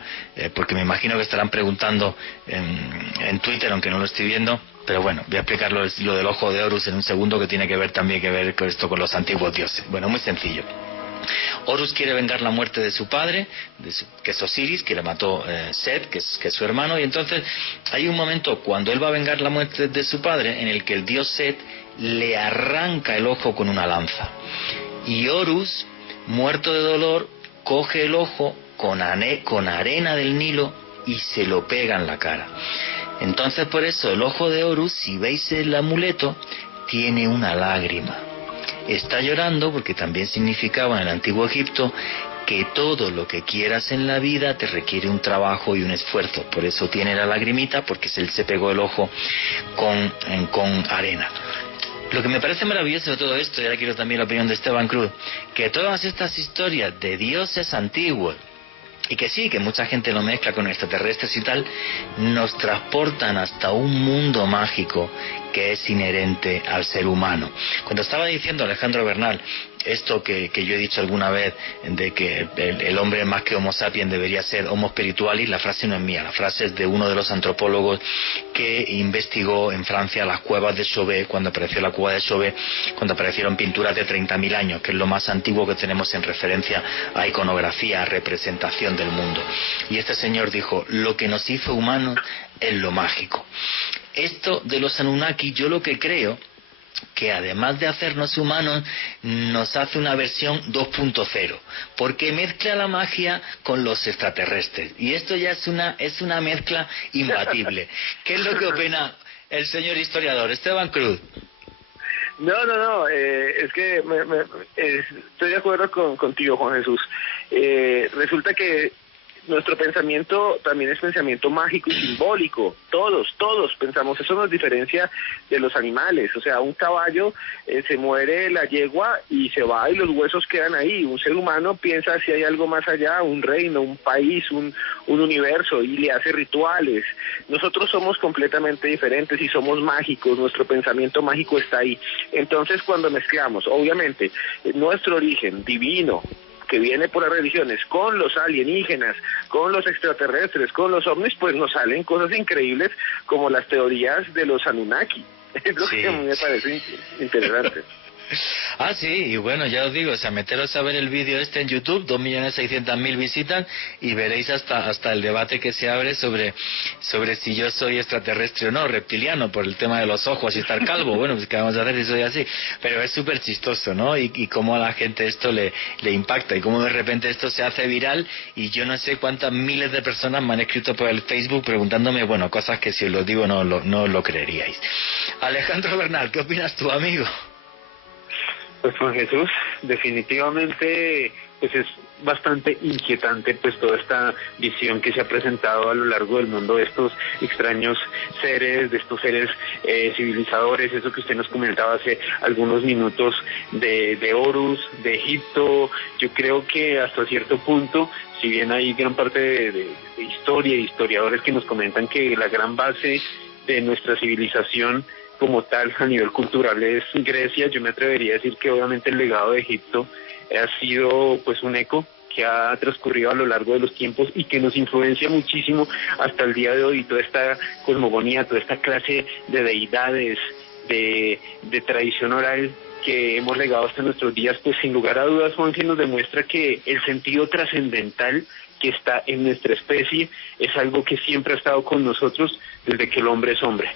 porque me imagino que estarán preguntando en Twitter, aunque no lo estoy viendo, pero bueno, voy a explicar lo del ojo de Horus en un segundo, que tiene que ver también con esto, con los antiguos dioses. Bueno, muy sencillo. Horus quiere vengar la muerte de su padre, que es Osiris, que le mató Set, que es su hermano, y entonces hay un momento cuando él va a vengar la muerte de su padre en el que el dios Set le arranca el ojo con una lanza. Y Horus, muerto de dolor, coge el ojo con arena del Nilo y se lo pega en la cara. Entonces por eso el ojo de Horus, si veis el amuleto, tiene una lágrima. Está llorando porque también significaba en el antiguo Egipto que todo lo que quieras en la vida te requiere un trabajo y un esfuerzo. Por eso tiene la lagrimita, porque él se pegó el ojo con arena. Lo que me parece maravilloso de todo esto, y ahora quiero también la opinión de Esteban Cruz, que todas estas historias de dioses antiguos, y que sí, que mucha gente lo mezcla con extraterrestres y tal, nos transportan hasta un mundo mágico que es inherente al ser humano. Cuando estaba diciendo Alejandro Bernal esto que yo he dicho alguna vez, de que el hombre más que Homo sapiens debería ser Homo spiritualis, la frase no es mía, la frase es de uno de los antropólogos que investigó en Francia las cuevas de Chauvet, cuando apareció la cueva de Chauvet, cuando aparecieron pinturas de 30.000 años, que es lo más antiguo que tenemos en referencia a iconografía, a representación del mundo. Y este señor dijo, lo que nos hizo humanos es lo mágico. Esto de los Anunnaki, yo lo que creo que además de hacernos humanos, nos hace una versión 2.0, porque mezcla la magia con los extraterrestres, y esto ya es una mezcla imbatible. ¿Qué es lo que opina el señor historiador Esteban Cruz? No, es que estoy de acuerdo contigo, Juan Jesús. Resulta que nuestro pensamiento también es pensamiento mágico y simbólico. Todos pensamos, eso nos diferencia de los animales. O sea, un caballo se muere la yegua y se va y los huesos quedan ahí. Un ser humano piensa si hay algo más allá, un reino, un país, un universo, y le hace rituales. Nosotros somos completamente diferentes y somos mágicos, nuestro pensamiento mágico está ahí. Entonces, cuando mezclamos, obviamente, nuestro origen divino, que viene por las religiones, con los alienígenas, con los extraterrestres, con los ovnis, pues nos salen cosas increíbles como las teorías de los Anunnaki. Es lo que a mí me parece interesante. Ah, sí, y bueno, ya os digo, o sea, meteros a ver el vídeo en YouTube, 2.600.000 visitas, y veréis hasta el debate que se abre sobre si yo soy extraterrestre o no, reptiliano, por el tema de los ojos y estar calvo. Bueno, pues qué vamos a hacer si soy así, pero es súper chistoso, ¿no? Y cómo a la gente esto le impacta, y cómo de repente esto se hace viral, y yo no sé cuántas miles de personas me han escrito por el Facebook preguntándome, bueno, cosas que si os lo digo no lo creeríais. Alejandro Bernal, ¿qué opinas tú, amigo? Pues Juan Jesús, definitivamente pues es bastante inquietante pues toda esta visión que se ha presentado a lo largo del mundo de estos extraños seres, de estos seres civilizadores, eso que usted nos comentaba hace algunos minutos de Horus, de Egipto. Yo creo que hasta cierto punto, si bien hay gran parte de historia y historiadores que nos comentan que la gran base de nuestra civilización como tal a nivel cultural es Grecia, yo me atrevería a decir que obviamente el legado de Egipto ha sido pues un eco que ha transcurrido a lo largo de los tiempos y que nos influencia muchísimo hasta el día de hoy. Toda esta cosmogonía, toda esta clase de deidades, de tradición oral que hemos legado hasta nuestros días, pues sin lugar a dudas, Juan, que nos demuestra que el sentido trascendental que está en nuestra especie es algo que siempre ha estado con nosotros desde que el hombre es hombre.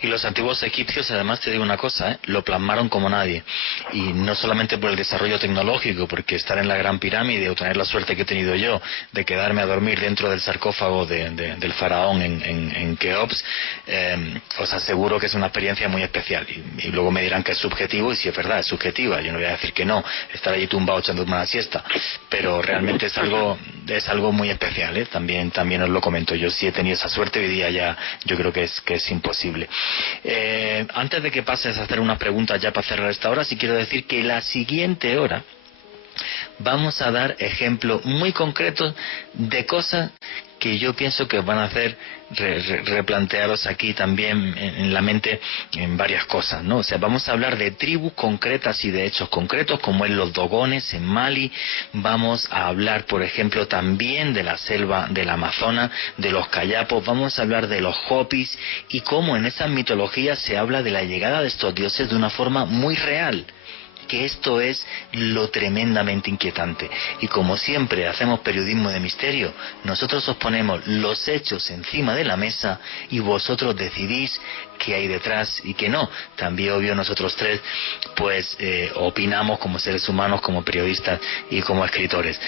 Y los antiguos egipcios, además, te digo una cosa, lo plasmaron como nadie, y no solamente por el desarrollo tecnológico, porque estar en la Gran Pirámide o tener la suerte que he tenido yo de quedarme a dormir dentro del sarcófago del faraón en Keops, os aseguro que es una experiencia muy especial, y luego me dirán que es subjetivo, y si es verdad, es subjetiva, yo no voy a decir que no, estar allí tumbado echando una siesta, pero realmente es algo muy especial, también os lo comento. Yo sí he tenido esa suerte, hoy día ya yo creo que es imposible. Antes de que pases a hacer unas preguntas ya para cerrar esta hora, sí quiero decir que la siguiente hora vamos a dar ejemplos muy concretos de cosas que yo pienso que os van a hacer replantearos aquí también en la mente en varias cosas, ¿no? O sea, vamos a hablar de tribus concretas y de hechos concretos, como en los Dogones en Mali. Vamos a hablar, por ejemplo, también de la selva del Amazonas, de los Kayapos. Vamos a hablar de los Hopis y cómo en esas mitologías se habla de la llegada de estos dioses de una forma muy real. Que esto es lo tremendamente inquietante. Y como siempre hacemos periodismo de misterio, nosotros os ponemos los hechos encima de la mesa y vosotros decidís qué hay detrás y qué no. También, obvio, nosotros tres pues opinamos como seres humanos, como periodistas y como escritores.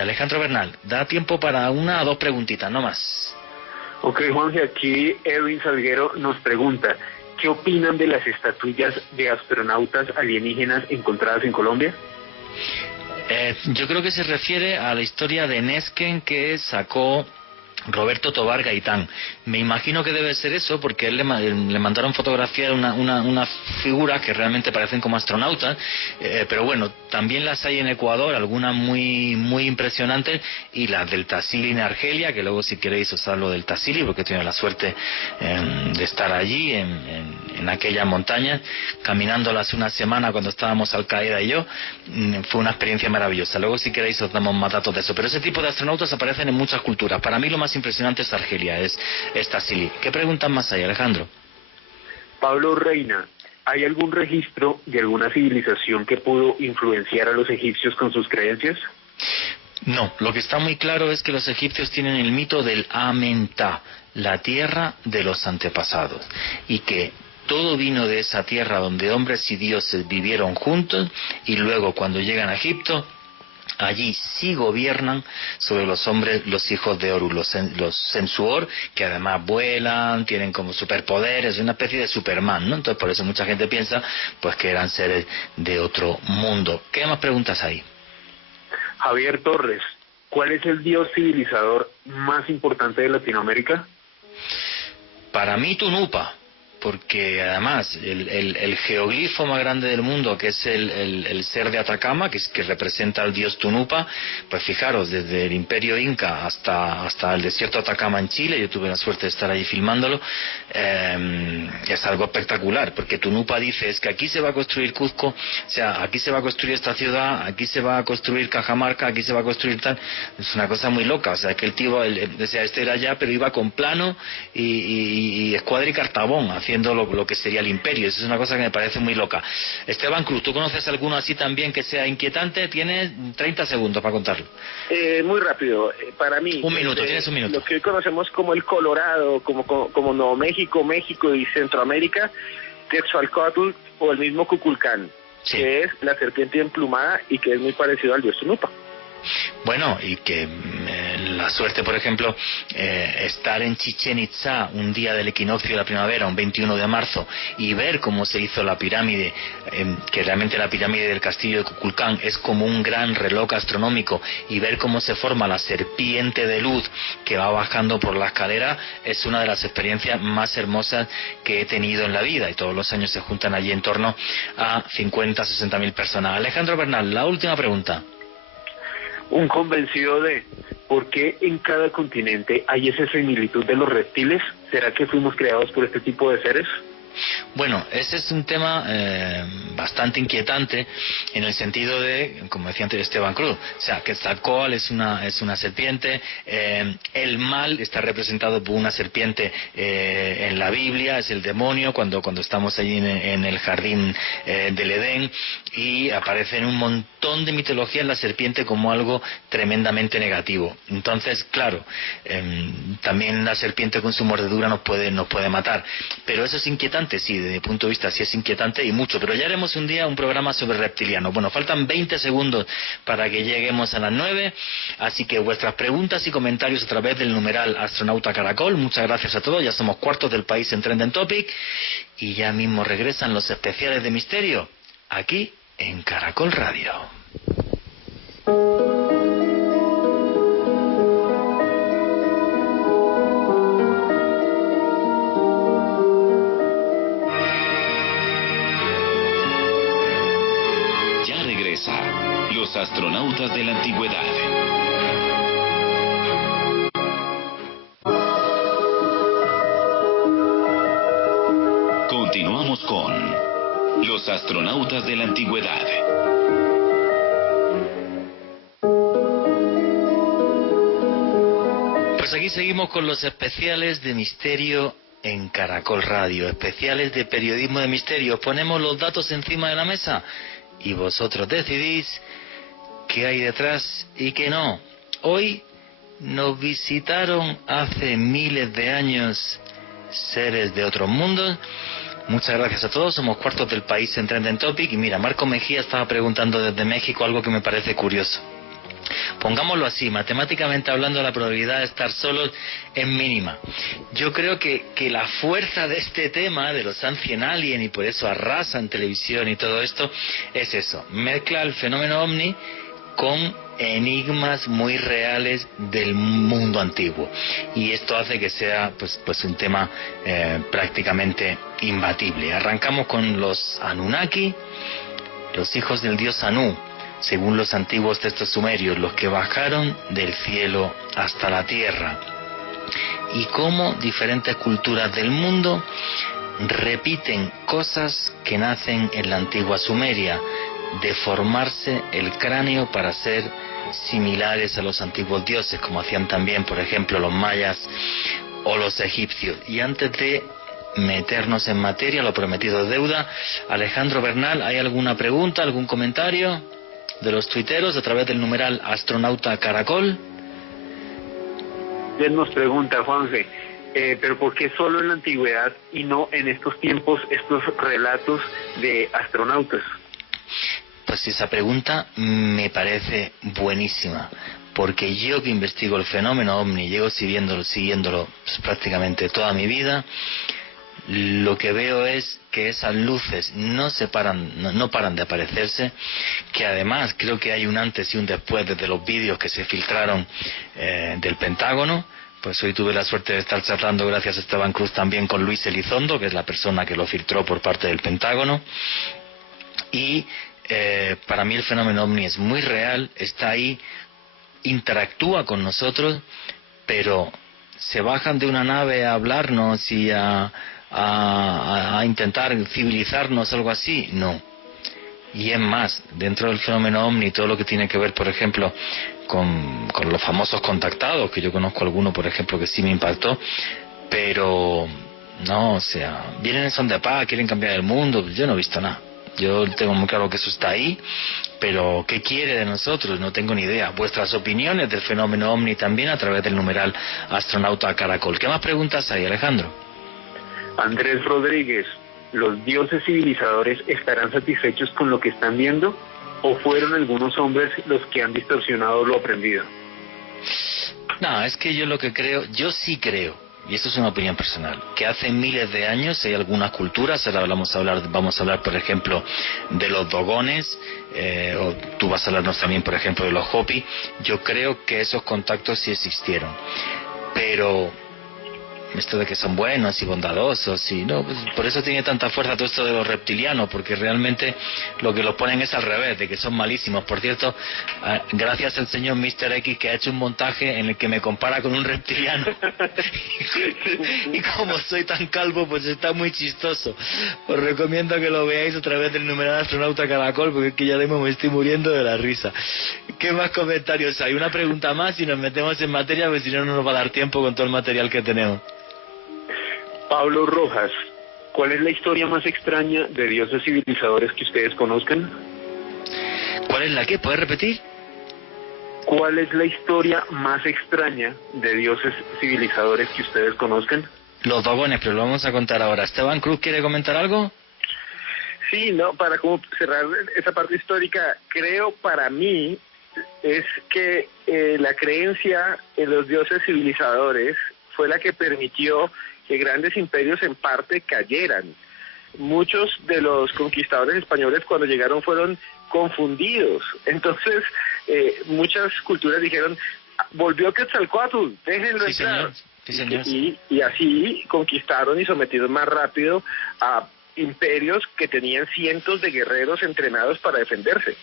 Alejandro Bernal, da tiempo para una o dos preguntitas, no más. Ok, Juanje, aquí Edwin Salguero nos pregunta, ¿qué opinan de las estatuillas de astronautas alienígenas encontradas en Colombia? Yo creo que se refiere a la historia de Nesken que sacó Roberto Tobar Gaitán. Me imagino que debe ser eso, porque él le mandaron fotografiar una figura que realmente parecen como astronautas, pero bueno, también las hay en Ecuador, algunas muy muy impresionantes, y las del Tassili en Argelia, que luego si queréis os hablo del Tassili, porque he tenido la suerte de estar allí en aquellas montañas, caminándolas una semana cuando estábamos Al Qaeda y yo. Fue una experiencia maravillosa. Luego si queréis os damos más datos de eso, pero ese tipo de astronautas aparecen en muchas culturas. Para mí lo más impresionante es Argelia, es Tassili. ¿Qué preguntan más hay, Alejandro? Pablo Reina, ¿hay algún registro de alguna civilización que pudo influenciar a los egipcios con sus creencias? No, lo que está muy claro es que los egipcios tienen el mito del Amenta, la tierra de los antepasados, y que todo vino de esa tierra donde hombres y dioses vivieron juntos, y luego cuando llegan a Egipto, allí sí gobiernan sobre los hombres, los hijos de Horus, los Sensuor, que además vuelan, tienen como superpoderes, una especie de Superman, ¿no? Entonces por eso mucha gente piensa pues que eran seres de otro mundo. ¿Qué más preguntas hay? Javier Torres, ¿cuál es el dios civilizador más importante de Latinoamérica? Para mí Tunupa, porque además el geoglifo más grande del mundo, que es el ser de Atacama, que representa al dios Tunupa, pues fijaros, desde el Imperio Inca hasta el desierto de Atacama en Chile, yo tuve la suerte de estar allí filmándolo, es algo espectacular, porque Tunupa dice, es que aquí se va a construir Cuzco, o sea, aquí se va a construir esta ciudad, aquí se va a construir Cajamarca, aquí se va a construir tal, es una cosa muy loca, o sea, que el tío, o sea, este era allá, pero iba con plano y escuadra y cartabón, haciendo lo que sería el imperio. Eso es una cosa que me parece muy loca. Esteban Cruz, ¿tú conoces alguno así también que sea inquietante? Tienes 30 segundos para contarlo. Muy rápido, para mí. Un minuto, tienes un minuto. Lo que hoy conocemos como el Colorado, como Nuevo México, México y Centroamérica, Quetzalcóatl o el mismo Cuculcán, sí, que es la serpiente emplumada y que es muy parecido al dios Tunupa. Bueno, y que la suerte, por ejemplo, estar en Chichén Itzá un día del equinoccio de la primavera, un 21 de marzo, y ver cómo se hizo la pirámide, que realmente la pirámide del castillo de Cuculcán es como un gran reloj astronómico, y ver cómo se forma la serpiente de luz que va bajando por la escalera, es una de las experiencias más hermosas que he tenido en la vida, y todos los años se juntan allí en torno a 50, 60 mil personas. Alejandro Bernal, la última pregunta. Un convencido de por qué en cada continente hay esa similitud de los reptiles. ¿Será que fuimos creados por este tipo de seres? Bueno, ese es un tema bastante inquietante en el sentido de, como decía antes Esteban Cruz, o sea, que Quetzalcóatl es una serpiente, el mal está representado por una serpiente en la Biblia, es el demonio cuando estamos allí en el jardín del Edén, y aparece en un montón de mitologías la serpiente como algo tremendamente negativo. Entonces, claro, también la serpiente con su mordedura nos puede matar, pero eso es inquietante. Sí, desde mi punto de vista sí es inquietante y mucho, pero ya haremos un día un programa sobre reptilianos. Bueno, faltan 20 segundos para que lleguemos a las 9, así que vuestras preguntas y comentarios a través del numeral Astronauta Caracol. Muchas gracias a todos, ya somos cuartos del país en Trending Topic y ya mismo regresan los especiales de misterio aquí en Caracol Radio. Los astronautas de la antigüedad. Continuamos con los astronautas de la antigüedad. Pues aquí seguimos con los especiales de misterio en Caracol Radio, especiales de periodismo de misterio. Ponemos los datos encima de la mesa y vosotros decidís qué hay detrás y qué no. Hoy nos visitaron hace miles de años seres de otros mundos. Muchas gracias a todos, somos cuartos del país en Trending Topic. Y mira, Marco Mejía estaba preguntando desde México algo que me parece curioso. pongámoslo así, matemáticamente hablando, la probabilidad de estar solos es mínima. Yo creo que la fuerza de este tema, de los Ancient Alien, y por eso arrasa en televisión y todo esto, es eso, mezcla el fenómeno ovni con enigmas muy reales del mundo antiguo, y esto hace que sea pues un tema prácticamente imbatible. Arrancamos con los Anunnaki, los hijos del dios Anu, según los antiguos textos sumerios, los que bajaron del cielo hasta la tierra, y cómo diferentes culturas del mundo repiten cosas que nacen en la antigua Sumeria, deformarse el cráneo para ser similares a los antiguos dioses, como hacían también, por ejemplo, los mayas o los egipcios. Y antes de meternos en materia, lo prometido es deuda. Alejandro Bernal, ¿hay alguna pregunta, algún comentario de los tuiteros a través del numeral Astronauta Caracol? Él nos pregunta, Juanfe, pero ¿por qué solo en la antigüedad y no en estos tiempos estos relatos de astronautas? Pues esa pregunta me parece buenísima, porque yo que investigo el fenómeno ovni, llevo siguiéndolo pues, prácticamente toda mi vida, lo que veo es que esas luces no paran de aparecerse, que además creo que hay un antes y un después desde los vídeos que se filtraron del Pentágono. Pues hoy tuve la suerte de estar charlando, gracias a Esteban Cruz, también con Luis Elizondo, que es la persona que lo filtró por parte del Pentágono. Y para mí el fenómeno ovni es muy real, está ahí, interactúa con nosotros, pero se bajan de una nave a hablarnos y a intentar civilizarnos, algo así, no. Y es más, dentro del fenómeno ovni, todo lo que tiene que ver, por ejemplo, con los famosos contactados, que yo conozco alguno, por ejemplo, que sí me impactó, pero no, o sea, vienen en son de paz, quieren cambiar el mundo, yo no he visto nada. Yo tengo muy claro que eso está ahí, pero ¿qué quiere de nosotros? No tengo ni idea. Vuestras opiniones del fenómeno ovni también a través del numeral Astronauta Caracol. ¿Qué más preguntas hay, Alejandro? Andrés Rodríguez, ¿los dioses civilizadores estarán satisfechos con lo que están viendo? ¿O fueron algunos hombres los que han distorsionado lo aprendido? No, es que yo lo que creo, yo sí creo, y esto es una opinión personal, que hace miles de años hay algunas culturas, ahora vamos a hablar por ejemplo de los dogones, o tú vas a hablarnos también por ejemplo de los Hopi. Yo creo que esos contactos sí existieron, pero esto de que son buenos y bondadosos y no, pues por eso tiene tanta fuerza todo esto de los reptilianos, porque realmente lo que los ponen es al revés, de que son malísimos. Por cierto, gracias al señor Mr. X, que ha hecho un montaje en el que me compara con un reptiliano y como soy tan calvo, pues está muy chistoso. Os recomiendo que lo veáis a través del numeral Astronauta Caracol, porque es que ya mismo me estoy muriendo de la risa. ¿Qué más comentarios hay? Una pregunta más y nos metemos en materia, porque si no, no nos va a dar tiempo con todo el material que tenemos. Pablo Rojas, ¿cuál es la historia más extraña de dioses civilizadores que ustedes conozcan? ¿Cuál es la qué? ¿Puedes repetir? ¿Cuál es la historia más extraña de dioses civilizadores que ustedes conozcan? Los dogones, pero lo vamos a contar ahora. ¿Esteban Cruz quiere comentar algo? Sí, no, para como cerrar esa parte histórica, creo para mí es que la creencia en los dioses civilizadores fue la que permitió que grandes imperios en parte cayeran. Muchos de los conquistadores españoles cuando llegaron fueron confundidos. Entonces, muchas culturas dijeron, volvió Quetzalcóatl, déjenlo entrar. Sí, señor. Y así conquistaron y sometieron más rápido a imperios que tenían cientos de guerreros entrenados para defenderse.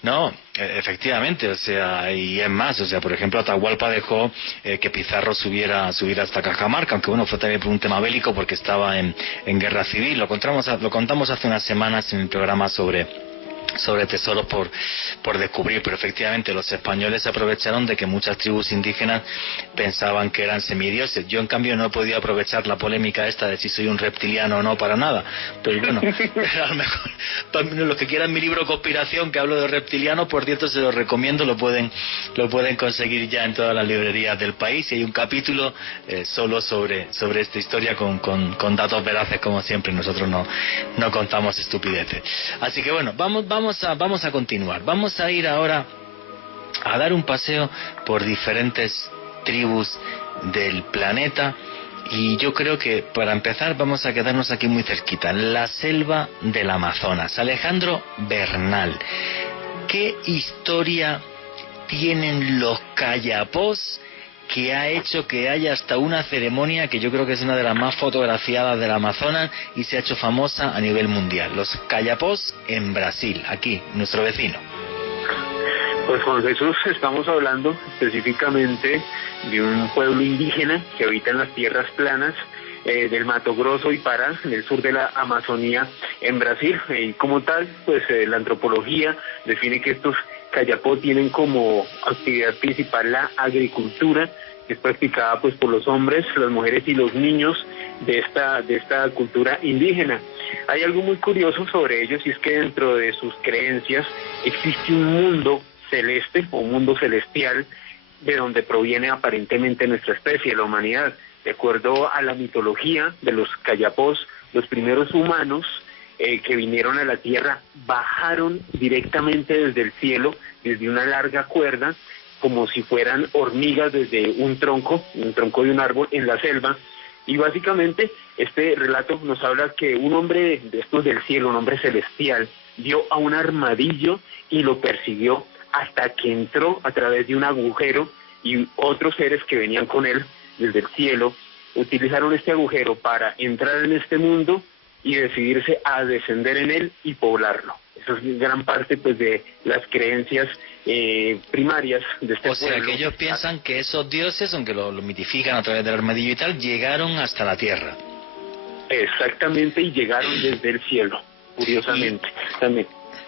No, efectivamente, o sea, y es más, o sea, por ejemplo, Atahualpa dejó que Pizarro subiera hasta Cajamarca, aunque bueno, fue también por un tema bélico porque estaba en guerra civil. Lo contamos hace unas semanas en el programa sobre tesoros por descubrir, pero efectivamente los españoles se aprovecharon de que muchas tribus indígenas pensaban que eran semidioses. Yo en cambio no he podido aprovechar la polémica esta de si soy un reptiliano o no para nada, pero bueno, a lo mejor los que quieran mi libro Conspiración, que hablo de reptilianos, por cierto se los recomiendo, lo pueden conseguir ya en todas las librerías del país, y hay un capítulo solo sobre esta historia con datos veraces, como siempre. Nosotros no contamos estupideces. Así que bueno, vamos a continuar. Vamos a ir ahora a dar un paseo por diferentes tribus del planeta. Y yo creo que para empezar vamos a quedarnos aquí muy cerquita, en la selva del Amazonas. Alejandro Bernal, ¿qué historia tienen los Kayapós que ha hecho que haya hasta una ceremonia que yo creo que es una de las más fotografiadas del Amazonas y se ha hecho famosa a nivel mundial? Los Kayapós en Brasil, aquí, nuestro vecino. Pues Juan Jesús, estamos hablando específicamente de un pueblo indígena que habita en las tierras planas del Mato Grosso y Pará, en el sur de la Amazonía, en Brasil. Y como tal, pues la antropología define que estos Kayapó tienen como actividad principal la agricultura, que es practicada pues por los hombres, las mujeres y los niños de esta cultura indígena. Hay algo muy curioso sobre ellos, y es que dentro de sus creencias existe un mundo celeste o un mundo celestial de donde proviene aparentemente nuestra especie, la humanidad. De acuerdo a la mitología de los Kayapós, los primeros humanos que vinieron a la tierra bajaron directamente desde el cielo, desde una larga cuerda, como si fueran hormigas desde un tronco de un árbol en la selva. Y básicamente este relato nos habla que un hombre de estos del cielo, un hombre celestial, vio a un armadillo y lo persiguió hasta que entró a través de un agujero, y otros seres que venían con él desde el cielo utilizaron este agujero para entrar en este mundo y decidirse a descender en él y poblarlo. Eso es gran parte pues de las creencias primarias de este pueblo. O sea, que ellos piensan que esos dioses, aunque lo mitifican a través del armadillo y tal, llegaron hasta la tierra. Exactamente, y llegaron desde el cielo, curiosamente. También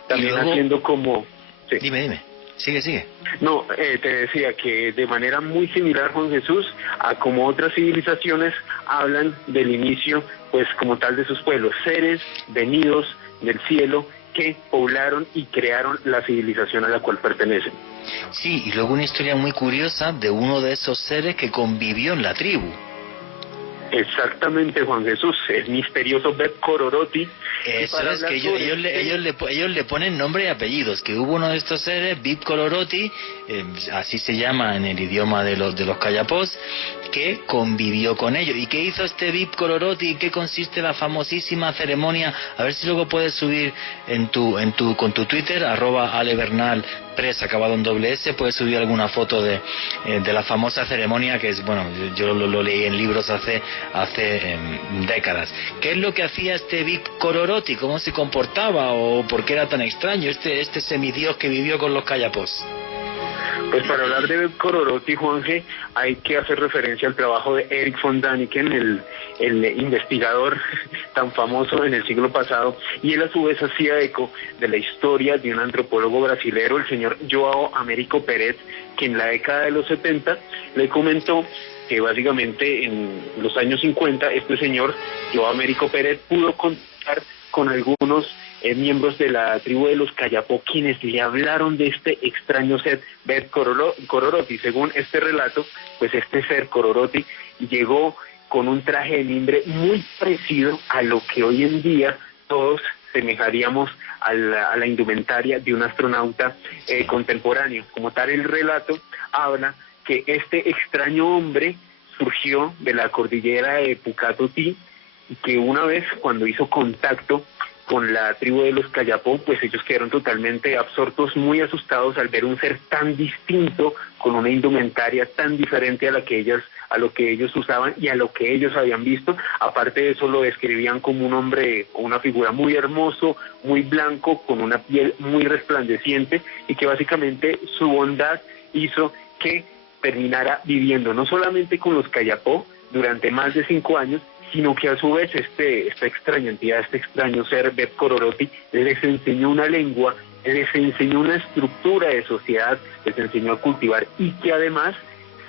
luego, haciendo como... Sí. Dime. Sigue. No, te decía que de manera muy similar, Juan Jesús, a como otras civilizaciones hablan del inicio, pues como tal, de sus pueblos, seres venidos del cielo que poblaron y crearon la civilización a la cual pertenecen. Sí, y luego una historia muy curiosa de uno de esos seres que convivió en la tribu. Exactamente, Juan Jesús, es misterioso Beb Kororoti. Eso es, que ellos le ponen nombre y apellidos, que hubo uno de estos seres, Beb Kororoti, así se llama en el idioma de los Kayapós, que convivió con ellos. ¿Y qué hizo este Beb Kororoti? ¿En qué consiste la famosísima ceremonia? A ver si luego puedes subir con tu Twitter, @alebernalpress, acabado en @s, puedes subir alguna foto de la famosa ceremonia, que es, bueno, yo lo leí en libros hace décadas. ¿Qué es lo que hacía este Beb Kororoti? ¿Cómo se comportaba? ¿O por qué era tan extraño este semidios que vivió con los Kayapós? Pues para hablar de Beb Kororoti, Juanje, hay que hacer referencia al trabajo de Erich von Däniken, el investigador tan famoso en el siglo pasado, y él a su vez hacía eco de la historia de un antropólogo brasilero, el señor João Américo Pérez, que en la década de los 70 le comentó que básicamente en los años 50 este señor, João Américo Pérez, pudo contar con algunos miembros de la tribu de los Kayapó, quienes le hablaron de este extraño ser Beb Kororoti. Según este relato, pues este ser Kororoti llegó con un traje de mimbre muy parecido a lo que hoy en día todos semejaríamos a la indumentaria de un astronauta contemporáneo. Como tal, el relato habla que este extraño hombre surgió de la cordillera de Pucatotí, y que una vez cuando hizo contacto con la tribu de los Kayapó, pues ellos quedaron totalmente absortos, muy asustados al ver un ser tan distinto, con una indumentaria tan diferente a lo que ellos usaban y a lo que ellos habían visto. Aparte de eso, lo describían como un hombre o una figura muy hermoso, muy blanco, con una piel muy resplandeciente, y que básicamente su bondad hizo que terminara viviendo no solamente con los Kayapó durante más de 5 años, sino que a su vez esta extraña entidad, este extraño ser Beb Kororoti, les enseñó una lengua, les enseñó una estructura de sociedad, les enseñó a cultivar, y que además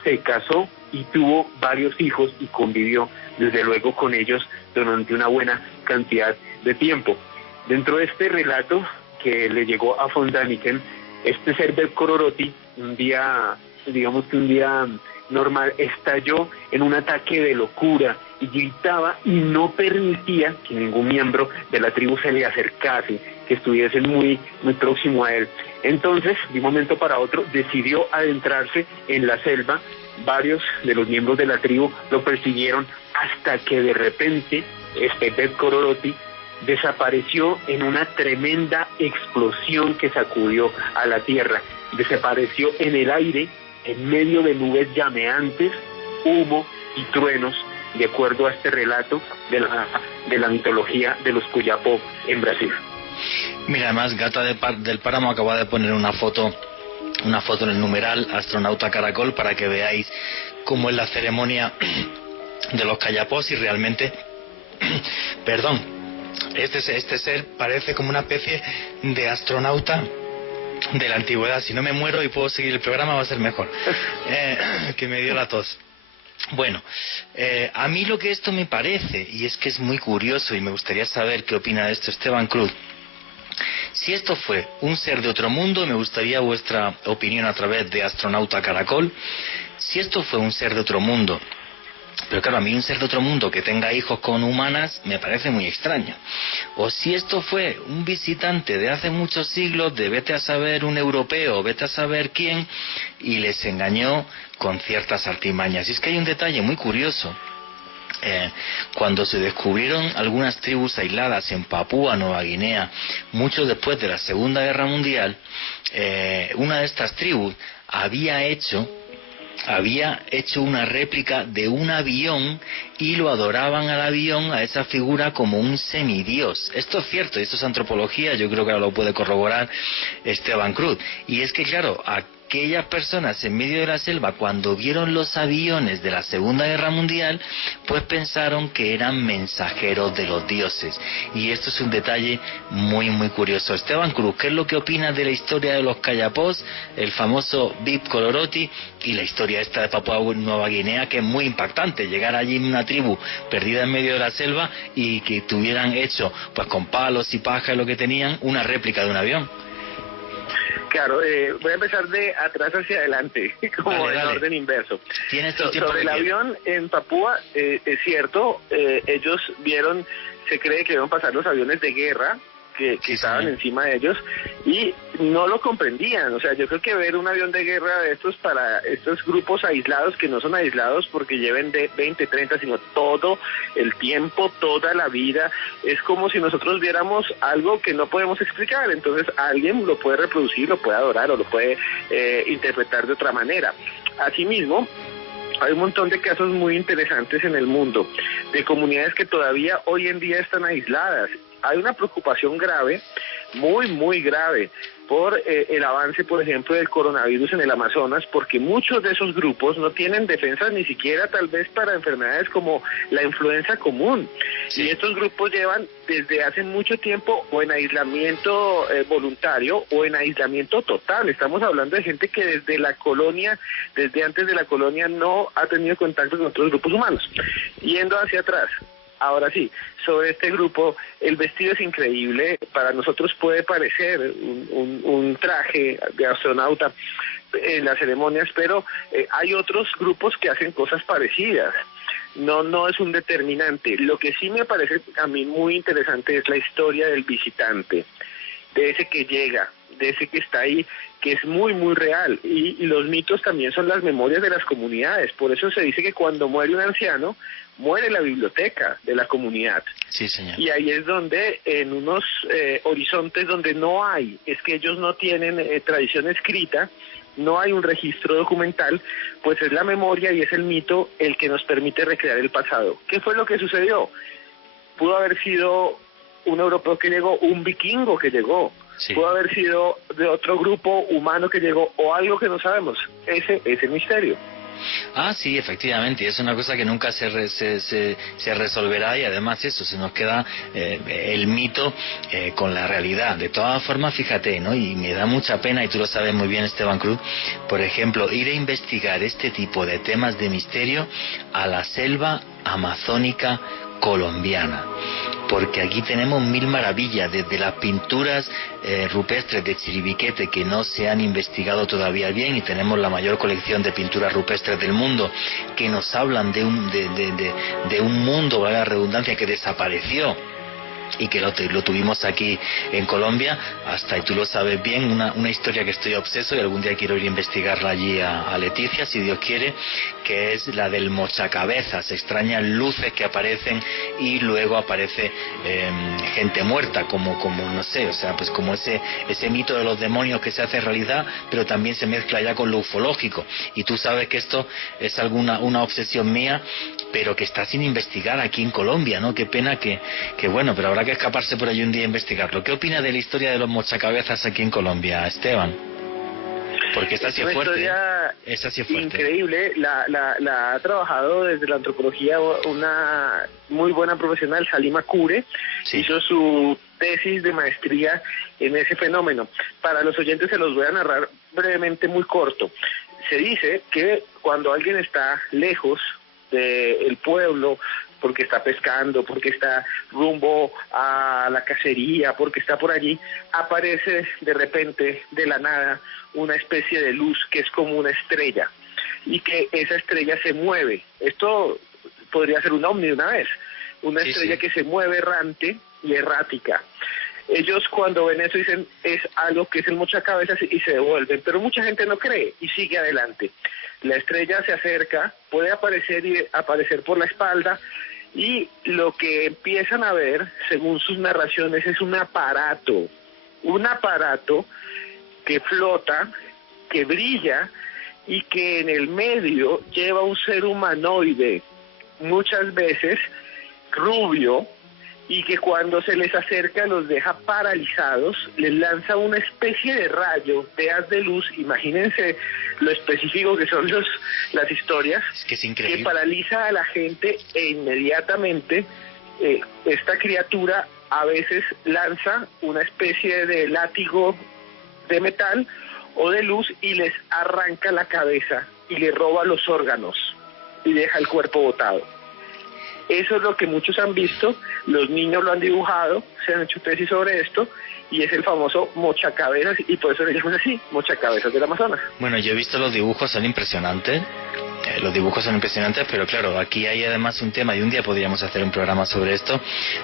se casó y tuvo varios hijos y convivió desde luego con ellos durante una buena cantidad de tiempo. Dentro de este relato que le llegó a von Däniken, este ser Beb Kororoti, un día normal, estalló en un ataque de locura y gritaba y no permitía que ningún miembro de la tribu se le acercase, que estuviesen muy próximo a él. Entonces, de un momento para otro, decidió adentrarse en la selva. Varios de los miembros de la tribu lo persiguieron hasta que de repente Beb Kororoti desapareció en una tremenda explosión que sacudió a la tierra. Desapareció en el aire, en medio de nubes llameantes, humo y truenos, de acuerdo a este relato de la mitología de los Cuyapó en Brasil. Mira, además, Gata del Páramo acaba de poner una foto en el numeral Astronauta Caracol para que veáis cómo es la ceremonia de los Cayapós y realmente, perdón, este ser parece como una especie de astronauta de la antigüedad. Si no me muero y puedo seguir el programa va a ser mejor. Que me dio la tos. Bueno, a mí lo que esto me parece, y es que es muy curioso y me gustaría saber qué opina de esto Esteban Cruz. Si esto fue un ser de otro mundo, me gustaría vuestra opinión a través de Astronauta Caracol. Si esto fue un ser de otro mundo, pero claro, a mí un ser de otro mundo que tenga hijos con humanas me parece muy extraño. O si esto fue un visitante de hace muchos siglos, de vete a saber un europeo, vete a saber quién, y les engañó con ciertas artimañas. Y es que hay un detalle muy curioso. Cuando se descubrieron algunas tribus aisladas en Papúa Nueva Guinea, mucho después de la Segunda Guerra Mundial, una de estas tribus había hecho una réplica de un avión y lo adoraban al avión, a esa figura, como un semidios. Esto es cierto, y esto es antropología, yo creo que ahora lo puede corroborar Esteban Cruz. Y es que claro, aquellas personas en medio de la selva, cuando vieron los aviones de la Segunda Guerra Mundial, pues pensaron que eran mensajeros de los dioses. Y esto es un detalle muy muy curioso. Esteban Cruz, ¿qué es lo que opinas de la historia de los Cayapós, el famoso Bib Kororoti y la historia esta de Papúa Nueva Guinea, que es muy impactante, llegar allí en una tribu perdida en medio de la selva y que tuvieran hecho, pues con palos y paja lo que tenían, una réplica de un avión? Claro, voy a empezar de atrás hacia adelante, como en orden inverso. Sobre el avión en Papúa, es cierto, ellos vieron, se cree que iban a pasar los aviones de guerra que estaban encima de ellos y no lo comprendían. O sea, yo creo que ver un avión de guerra de estos para estos grupos aislados, que no son aislados porque lleven de 20, 30, sino todo el tiempo, toda la vida, es como si nosotros viéramos algo que no podemos explicar. Entonces alguien lo puede reproducir, lo puede adorar o lo puede interpretar de otra manera. Asimismo, hay un montón de casos muy interesantes en el mundo, de comunidades que todavía hoy en día están aisladas. Hay una preocupación grave, muy grave, por el avance, por ejemplo, del coronavirus en el Amazonas, porque muchos de esos grupos no tienen defensas ni siquiera tal vez para enfermedades como la influenza común. Sí. Y estos grupos llevan desde hace mucho tiempo o en aislamiento voluntario o en aislamiento total. Estamos hablando de gente que desde la colonia, desde antes de la colonia, no ha tenido contacto con otros grupos humanos. Yendo hacia atrás. Ahora sí, sobre este grupo, el vestido es increíble. Para nosotros puede parecer un traje de astronauta en las ceremonias, pero hay otros grupos que hacen cosas parecidas. No es un determinante. Lo que sí me parece a mí muy interesante es la historia del visitante, de ese que llega, de ese que está ahí, que es muy real. Y los mitos también son las memorias de las comunidades. Por eso se dice que cuando muere un anciano, muere la biblioteca de la comunidad. Sí, señor. Y ahí es donde, en unos horizontes donde no hay, es que ellos no tienen tradición escrita, no hay un registro documental, pues es la memoria y es el mito el que nos permite recrear el pasado. ¿Qué fue lo que sucedió? Pudo haber sido un europeo que llegó, un vikingo que llegó, sí. Pudo haber sido de otro grupo humano que llegó, o algo que no sabemos. Ese es el misterio. Ah, sí, efectivamente, es una cosa que nunca se resolverá, y además eso, se nos queda el mito con la realidad. De todas formas, fíjate, ¿no? Y me da mucha pena, y tú lo sabes muy bien, Esteban Cruz, por ejemplo, ir a investigar este tipo de temas de misterio a la selva amazónica colombiana. porque aquí tenemos mil maravillas, desde las pinturas rupestres de Chiribiquete, que no se han investigado todavía bien, y tenemos la mayor colección de pinturas rupestres del mundo, que nos hablan de un mundo, valga la redundancia, que desapareció y que lo tuvimos aquí en Colombia, hasta, y tú lo sabes bien, una historia que estoy obseso y algún día quiero ir a investigarla allí a Leticia, si Dios quiere, que es la del mochacabezas, extrañas luces que aparecen y luego aparece gente muerta, como no sé, o sea, pues como ese mito de los demonios que se hace realidad, pero también se mezcla ya con lo ufológico, y tú sabes que esto es una obsesión mía, pero que está sin investigar aquí en Colombia, ¿no? Qué pena que bueno, pero habrá que escaparse por allí un día a investigarlo. ¿Qué opina de la historia de los mochacabezas aquí en Colombia, Esteban? Porque esta sí es fuerte. Esa sí es fuerte. Increíble. La ha trabajado desde la antropología una muy buena profesional, Salima Kure. Sí. Hizo su tesis de maestría en ese fenómeno. Para los oyentes se los voy a narrar brevemente, muy corto. Se dice que cuando alguien está lejos del pueblo, porque está pescando, porque está rumbo a la cacería, porque está por allí, aparece de repente, de la nada, una especie de luz que es como una estrella, y que esa estrella se mueve. Esto podría ser un ovni de una vez, una estrella que se mueve errante y errática. Ellos cuando ven eso dicen, es algo que es el mochacabezas, y se devuelven, pero mucha gente no cree y sigue adelante. La estrella se acerca, puede aparecer y aparecer por la espalda, y lo que empiezan a ver, según sus narraciones, es un aparato que flota, que brilla, y que en el medio lleva un ser humanoide, muchas veces rubio, y que cuando se les acerca los deja paralizados, les lanza una especie de rayo, de haz de luz. Imagínense lo específico que son las historias, es que es increíble, que paraliza a la gente, e inmediatamente esta criatura a veces lanza una especie de látigo de metal o de luz y les arranca la cabeza y le roba los órganos y deja el cuerpo botado. Eso es lo que muchos han visto, los niños lo han dibujado, se han hecho tesis sobre esto, y es el famoso mochacabezas, y por eso le llaman así, mochacabezas del Amazonas. Bueno, yo he visto los dibujos, son impresionantes. Pero claro, aquí hay además un tema, y un día podríamos hacer un programa sobre esto,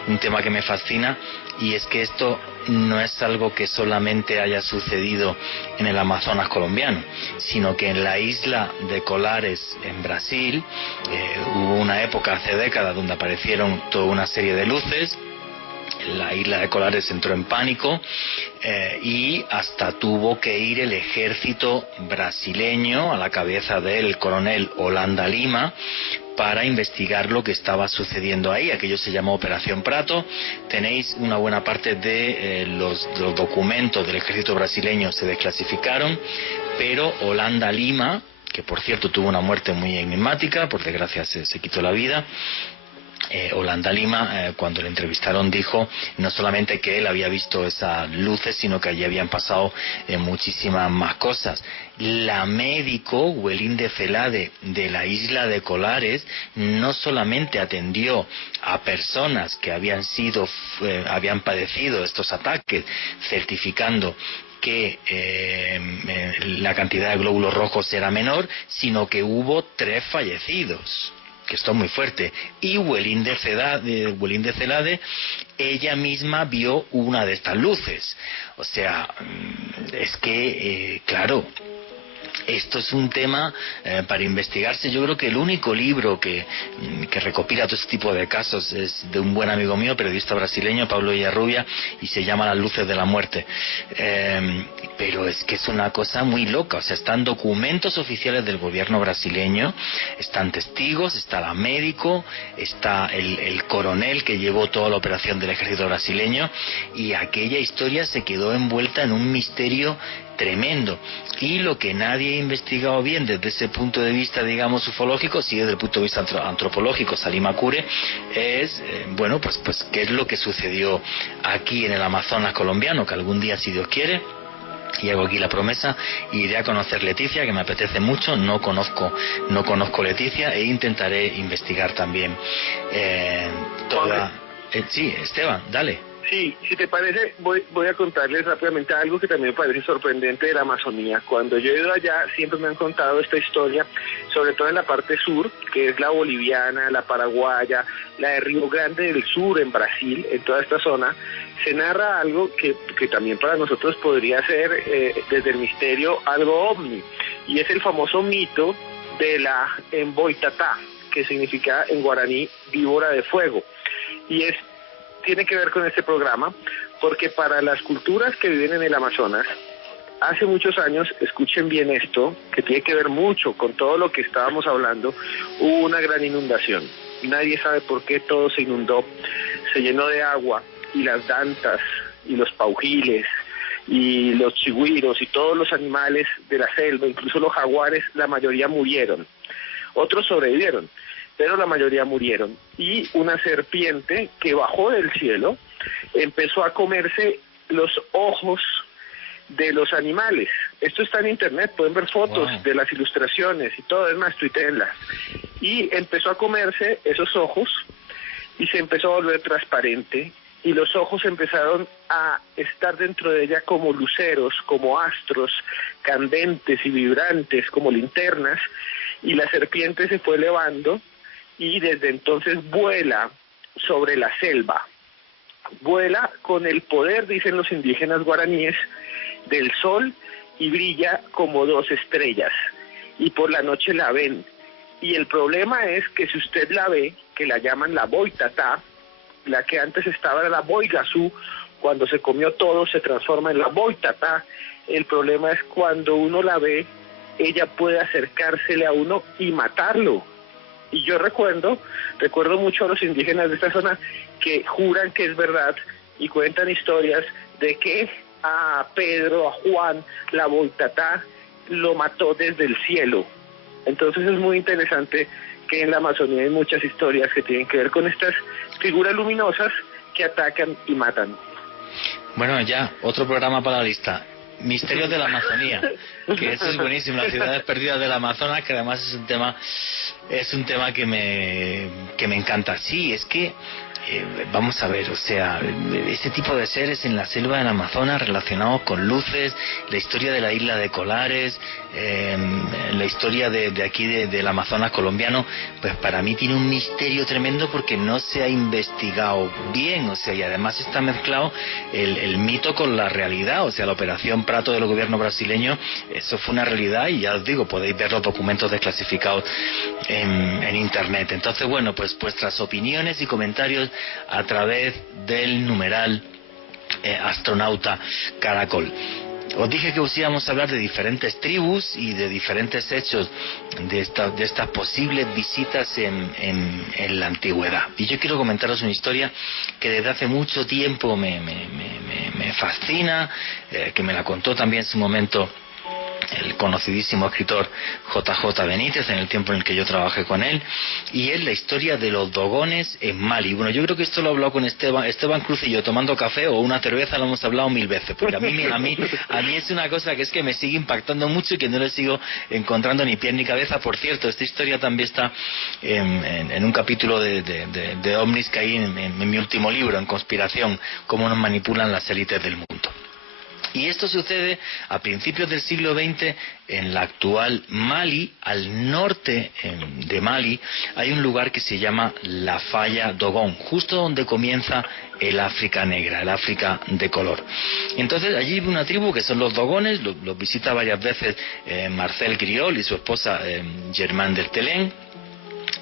un tema que me fascina, y es que esto no es algo que solamente haya sucedido en el Amazonas colombiano, sino que en la isla de Colares, en Brasil, hubo una época hace décadas donde aparecieron toda una serie de luces. La isla de Colares entró en pánico y hasta tuvo que ir el ejército brasileño a la cabeza del coronel Holanda Lima para investigar lo que estaba sucediendo ahí. Aquello se llamó Operación Prato. Tenéis una buena parte de los documentos del ejército brasileño se desclasificaron, pero Holanda Lima, que por cierto tuvo una muerte muy enigmática, por desgracia se quitó la vida, Holanda Lima, cuando le entrevistaron, dijo no solamente que él había visto esas luces, sino que allí habían pasado muchísimas más cosas. La médico Welinde Celade de la isla de Colares no solamente atendió a personas que habían padecido estos ataques, certificando que la cantidad de glóbulos rojos era menor, sino que hubo 3 fallecidos, que esto es muy fuerte. Y Welinde Celade, ella misma vio una de estas luces. O sea, es que, claro, esto es un tema para investigarse. Yo creo que el único libro que recopila todo este tipo de casos es de un buen amigo mío, periodista brasileño, Pablo Villarrubia, y se llama Las luces de la muerte. Pero es que es una cosa muy loca. O sea, están documentos oficiales del gobierno brasileño, están testigos, está la médico, está el coronel que llevó toda la operación del ejército brasileño, y aquella historia se quedó envuelta en un misterio tremendo. Y lo que nadie ha investigado bien desde ese punto de vista, digamos, ufológico, sí desde el punto de vista antropológico, Salima Kure, es, bueno, pues qué es lo que sucedió aquí en el Amazonas colombiano, que algún día, si Dios quiere, y hago aquí la promesa, iré a conocer Leticia, que me apetece mucho. No conozco Leticia, e intentaré investigar también toda Sí, Esteban, dale. Sí, si te parece, voy a contarles rápidamente algo que también me parece sorprendente de la Amazonía. Cuando yo he ido allá, siempre me han contado esta historia, sobre todo en la parte sur, que es la boliviana, la paraguaya, la de Río Grande del Sur, en Brasil, en toda esta zona. Se narra algo que también para nosotros podría ser, desde el misterio, algo ovni, y es el famoso mito de la Emboitatá, que significa en guaraní víbora de fuego, y tiene que ver con este programa, porque para las culturas que viven en el Amazonas, hace muchos años, escuchen bien esto, que tiene que ver mucho con todo lo que estábamos hablando, hubo una gran inundación. Nadie sabe por qué todo se inundó, se llenó de agua, y las dantas, y los paujiles, y los chigüiros, y todos los animales de la selva, incluso los jaguares, la mayoría murieron. Otros sobrevivieron, pero la mayoría murieron. Y una serpiente que bajó del cielo empezó a comerse los ojos de los animales. Esto está en internet, pueden ver fotos de las ilustraciones y todo, es más, tuiteenlas. Y empezó a comerse esos ojos y se empezó a volver transparente, y los ojos empezaron a estar dentro de ella como luceros, como astros candentes y vibrantes, como linternas, y la serpiente se fue elevando, y desde entonces vuela sobre la selva. Vuela con el poder, dicen los indígenas guaraníes, del sol, y brilla como 2 estrellas, y por la noche la ven. Y el problema es que si usted la ve, que la llaman la Boitatá, la que antes estaba era la Boigazú, cuando se comió todo se transforma en la Boitatá. El problema es cuando uno la ve, ella puede acercársele a uno y matarlo. Y yo recuerdo mucho a los indígenas de esta zona que juran que es verdad y cuentan historias de que a Pedro, a Juan, la Boitatá lo mató desde el cielo. Entonces es muy interesante que en la Amazonía hay muchas historias que tienen que ver con estas figuras luminosas que atacan y matan. Bueno, ya, otro programa para la lista. Misterios de la Amazonía, que eso es buenísimo, las ciudades perdidas del Amazonas, que además es un tema que me encanta. Sí, es que vamos a ver, o sea, este tipo de seres en la selva del Amazonas relacionados con luces, la historia de la isla de Colares, la historia de aquí del Amazonas colombiano, pues para mí tiene un misterio tremendo porque no se ha investigado bien, o sea, y además está mezclado el mito con la realidad, o sea, la operación Prato del gobierno brasileño, eso fue una realidad, y ya os digo, podéis ver los documentos desclasificados en internet. Entonces, bueno, pues vuestras opiniones y comentarios a través del numeral Astronauta Caracol. Os dije que os íbamos a hablar de diferentes tribus y de diferentes hechos de estas posibles visitas en la antigüedad. Y yo quiero comentaros una historia que desde hace mucho tiempo me fascina, que me la contó también en su momento el conocidísimo escritor J.J. Benítez, en el tiempo en el que yo trabajé con él, y es la historia de los dogones en Mali. Bueno, yo creo que esto lo he hablado con Esteban Cruz y yo tomando café o una cerveza, lo hemos hablado 1000 veces, porque a mí es una cosa que es que me sigue impactando mucho y que no le sigo encontrando ni pie ni cabeza. Por cierto, esta historia también está en un capítulo de ovnis que hay en mi último libro, en Conspiración, cómo nos manipulan las élites del mundo. Y esto sucede a principios del siglo XX en la actual Mali. Al norte de Mali hay un lugar que se llama la Falla Dogón, justo donde comienza el África negra, el África de color. Entonces allí vive una tribu que son los dogones, los visita varias veces Marcel Griol y su esposa Germaine Deltelén.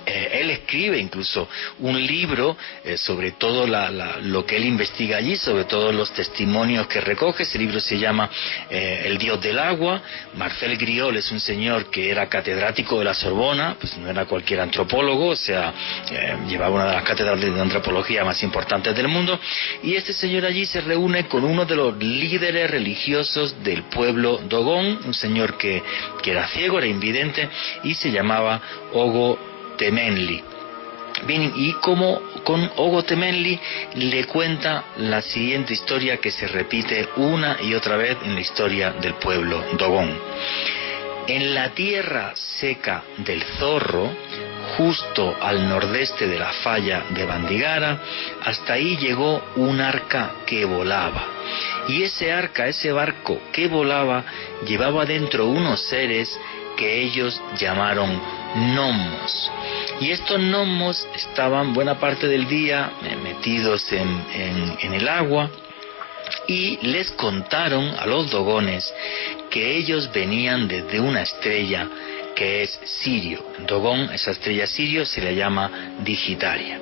Él escribe incluso un libro sobre todo lo que él investiga allí, sobre todos los testimonios que recoge. Ese libro se llama El Dios del Agua. Marcel Griol es un señor que era catedrático de la Sorbona, pues no era cualquier antropólogo, o sea, llevaba una de las cátedras de antropología más importantes del mundo, y este señor allí se reúne con uno de los líderes religiosos del pueblo Dogón, un señor que era ciego, era invidente, y se llamaba Ogo Temenli. Bien, y como con Ogo Temenli le cuenta la siguiente historia que se repite una y otra vez en la historia del pueblo Dogón. En la tierra seca del Zorro, justo al nordeste de la falla de Bandigara. Hasta ahí llegó un arca que volaba. Y ese arca, ese barco que volaba, llevaba dentro unos seres que ellos llamaron gnomos. Y estos gnomos estaban buena parte del día metidos en el agua, y les contaron a los dogones que ellos venían desde una estrella que es Sirio. En Dogón, esa estrella Sirio se le llama Digitaria,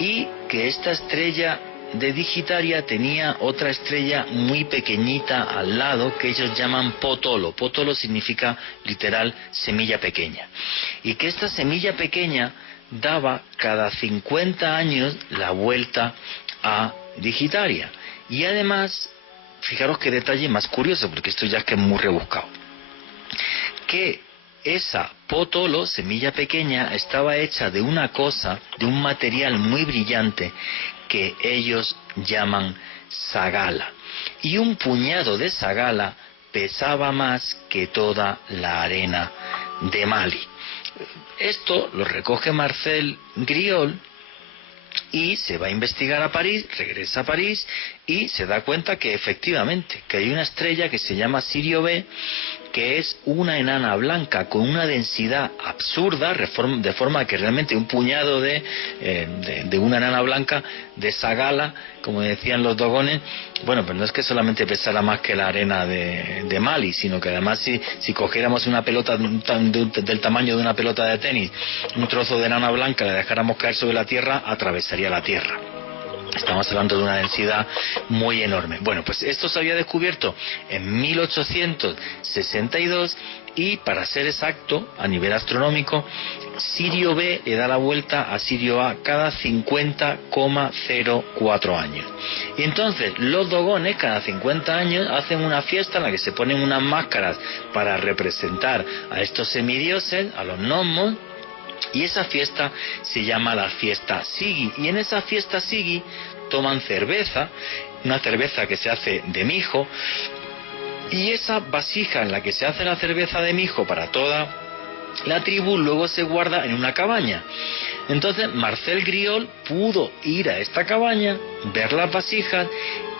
y que esta estrella de Digitaria tenía otra estrella muy pequeñita al lado que ellos llaman Potolo. Potolo significa literal semilla pequeña, y que esta semilla pequeña daba cada 50 años la vuelta a Digitaria. Y además, fijaros qué detalle más curioso, porque esto ya es que es muy rebuscado, que esa Potolo, semilla pequeña, estaba hecha de una cosa, de un material muy brillante que ellos llaman sagala. Y un puñado de sagala pesaba más que toda la arena de Mali. Esto lo recoge Marcel Griol y se va a investigar a París, regresa a París y se da cuenta que efectivamente, que hay una estrella que se llama Sirio B, que es una enana blanca con una densidad absurda, de forma que realmente un puñado de una enana blanca de sagala, como decían los dogones, bueno, pues no es que solamente pesara más que la arena de Mali, sino que además si cogiéramos una pelota del tamaño de una pelota de tenis, un trozo de enana blanca, la dejáramos caer sobre la Tierra, atravesaría la Tierra. Estamos hablando de una densidad muy enorme. Bueno, pues esto se había descubierto en 1862 y, para ser exacto, a nivel astronómico, Sirio B le da la vuelta a Sirio A cada 50,04 años. Y entonces los dogones cada 50 años hacen una fiesta en la que se ponen unas máscaras para representar a estos semidioses, a los gnomos. Y esa fiesta se llama la fiesta Sigi. Y en esa fiesta Sigi toman cerveza, una cerveza que se hace de mijo. Y esa vasija en la que se hace la cerveza de mijo para toda la tribu luego se guarda en una cabaña. Entonces Marcel Griol pudo ir a esta cabaña, ver las vasijas,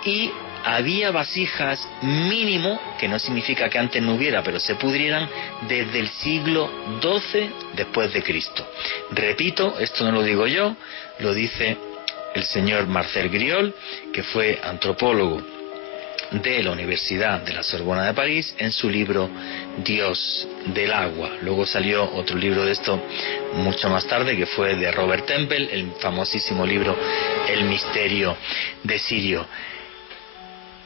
y había vasijas mínimo, que no significa que antes no hubiera, pero se pudrieran desde el siglo XII después de Cristo. Repito, esto no lo digo yo, lo dice el señor Marcel Griol, que fue antropólogo de la Universidad de la Sorbona de París, en su libro Dios del agua. Luego salió otro libro de esto mucho más tarde, que fue de Robert Temple, el famosísimo libro El misterio de Sirio.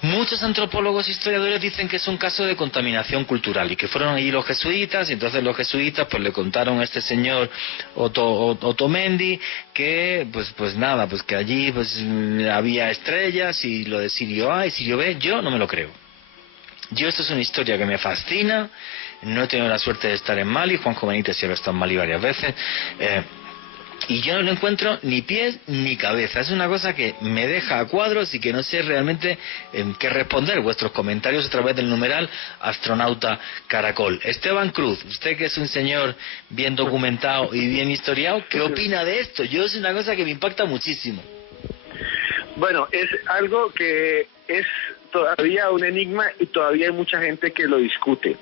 Muchos antropólogos e historiadores dicen que es un caso de contaminación cultural y que fueron allí los jesuitas, y entonces los jesuitas pues le contaron a este señor Otomendi que pues nada, pues que allí pues había estrellas y lo de Sirio A y Sirio B. Yo no me lo creo. Esto es una historia que me fascina. No he tenido la suerte de estar en Mali. Juanjo Benítez sí ha estado en Mali varias veces. Y yo no le encuentro ni pies ni cabeza. Es una cosa que me deja a cuadros y que no sé realmente qué responder. Vuestros comentarios a través del numeral Astronauta Caracol. Esteban Cruz, usted que es un señor bien documentado y bien historiado, ¿qué opina de esto? Yo es una cosa que me impacta muchísimo. Bueno, es algo que es todavía un enigma y todavía hay mucha gente que lo discute.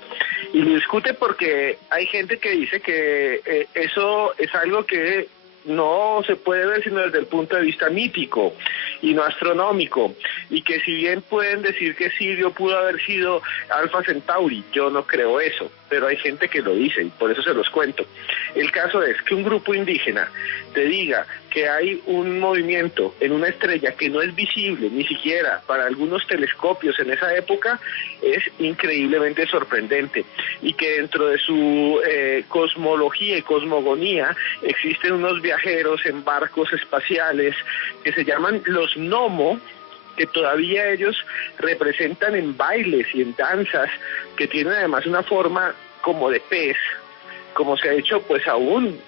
Y lo discute porque hay gente que dice que eso es algo que no se puede ver sino desde el punto de vista mítico y no astronómico, y que si bien pueden decir que Sirio pudo haber sido Alfa Centauri, yo no creo eso, pero hay gente que lo dice y por eso se los cuento. El caso es que un grupo indígena te diga que hay un movimiento en una estrella que no es visible ni siquiera para algunos telescopios en esa época es increíblemente sorprendente, y que dentro de su cosmología y cosmogonía existen unos viajeros en barcos espaciales que se llaman los Nomo, que todavía ellos representan en bailes y en danzas, que tienen además una forma como de pez. Como se ha hecho, pues aún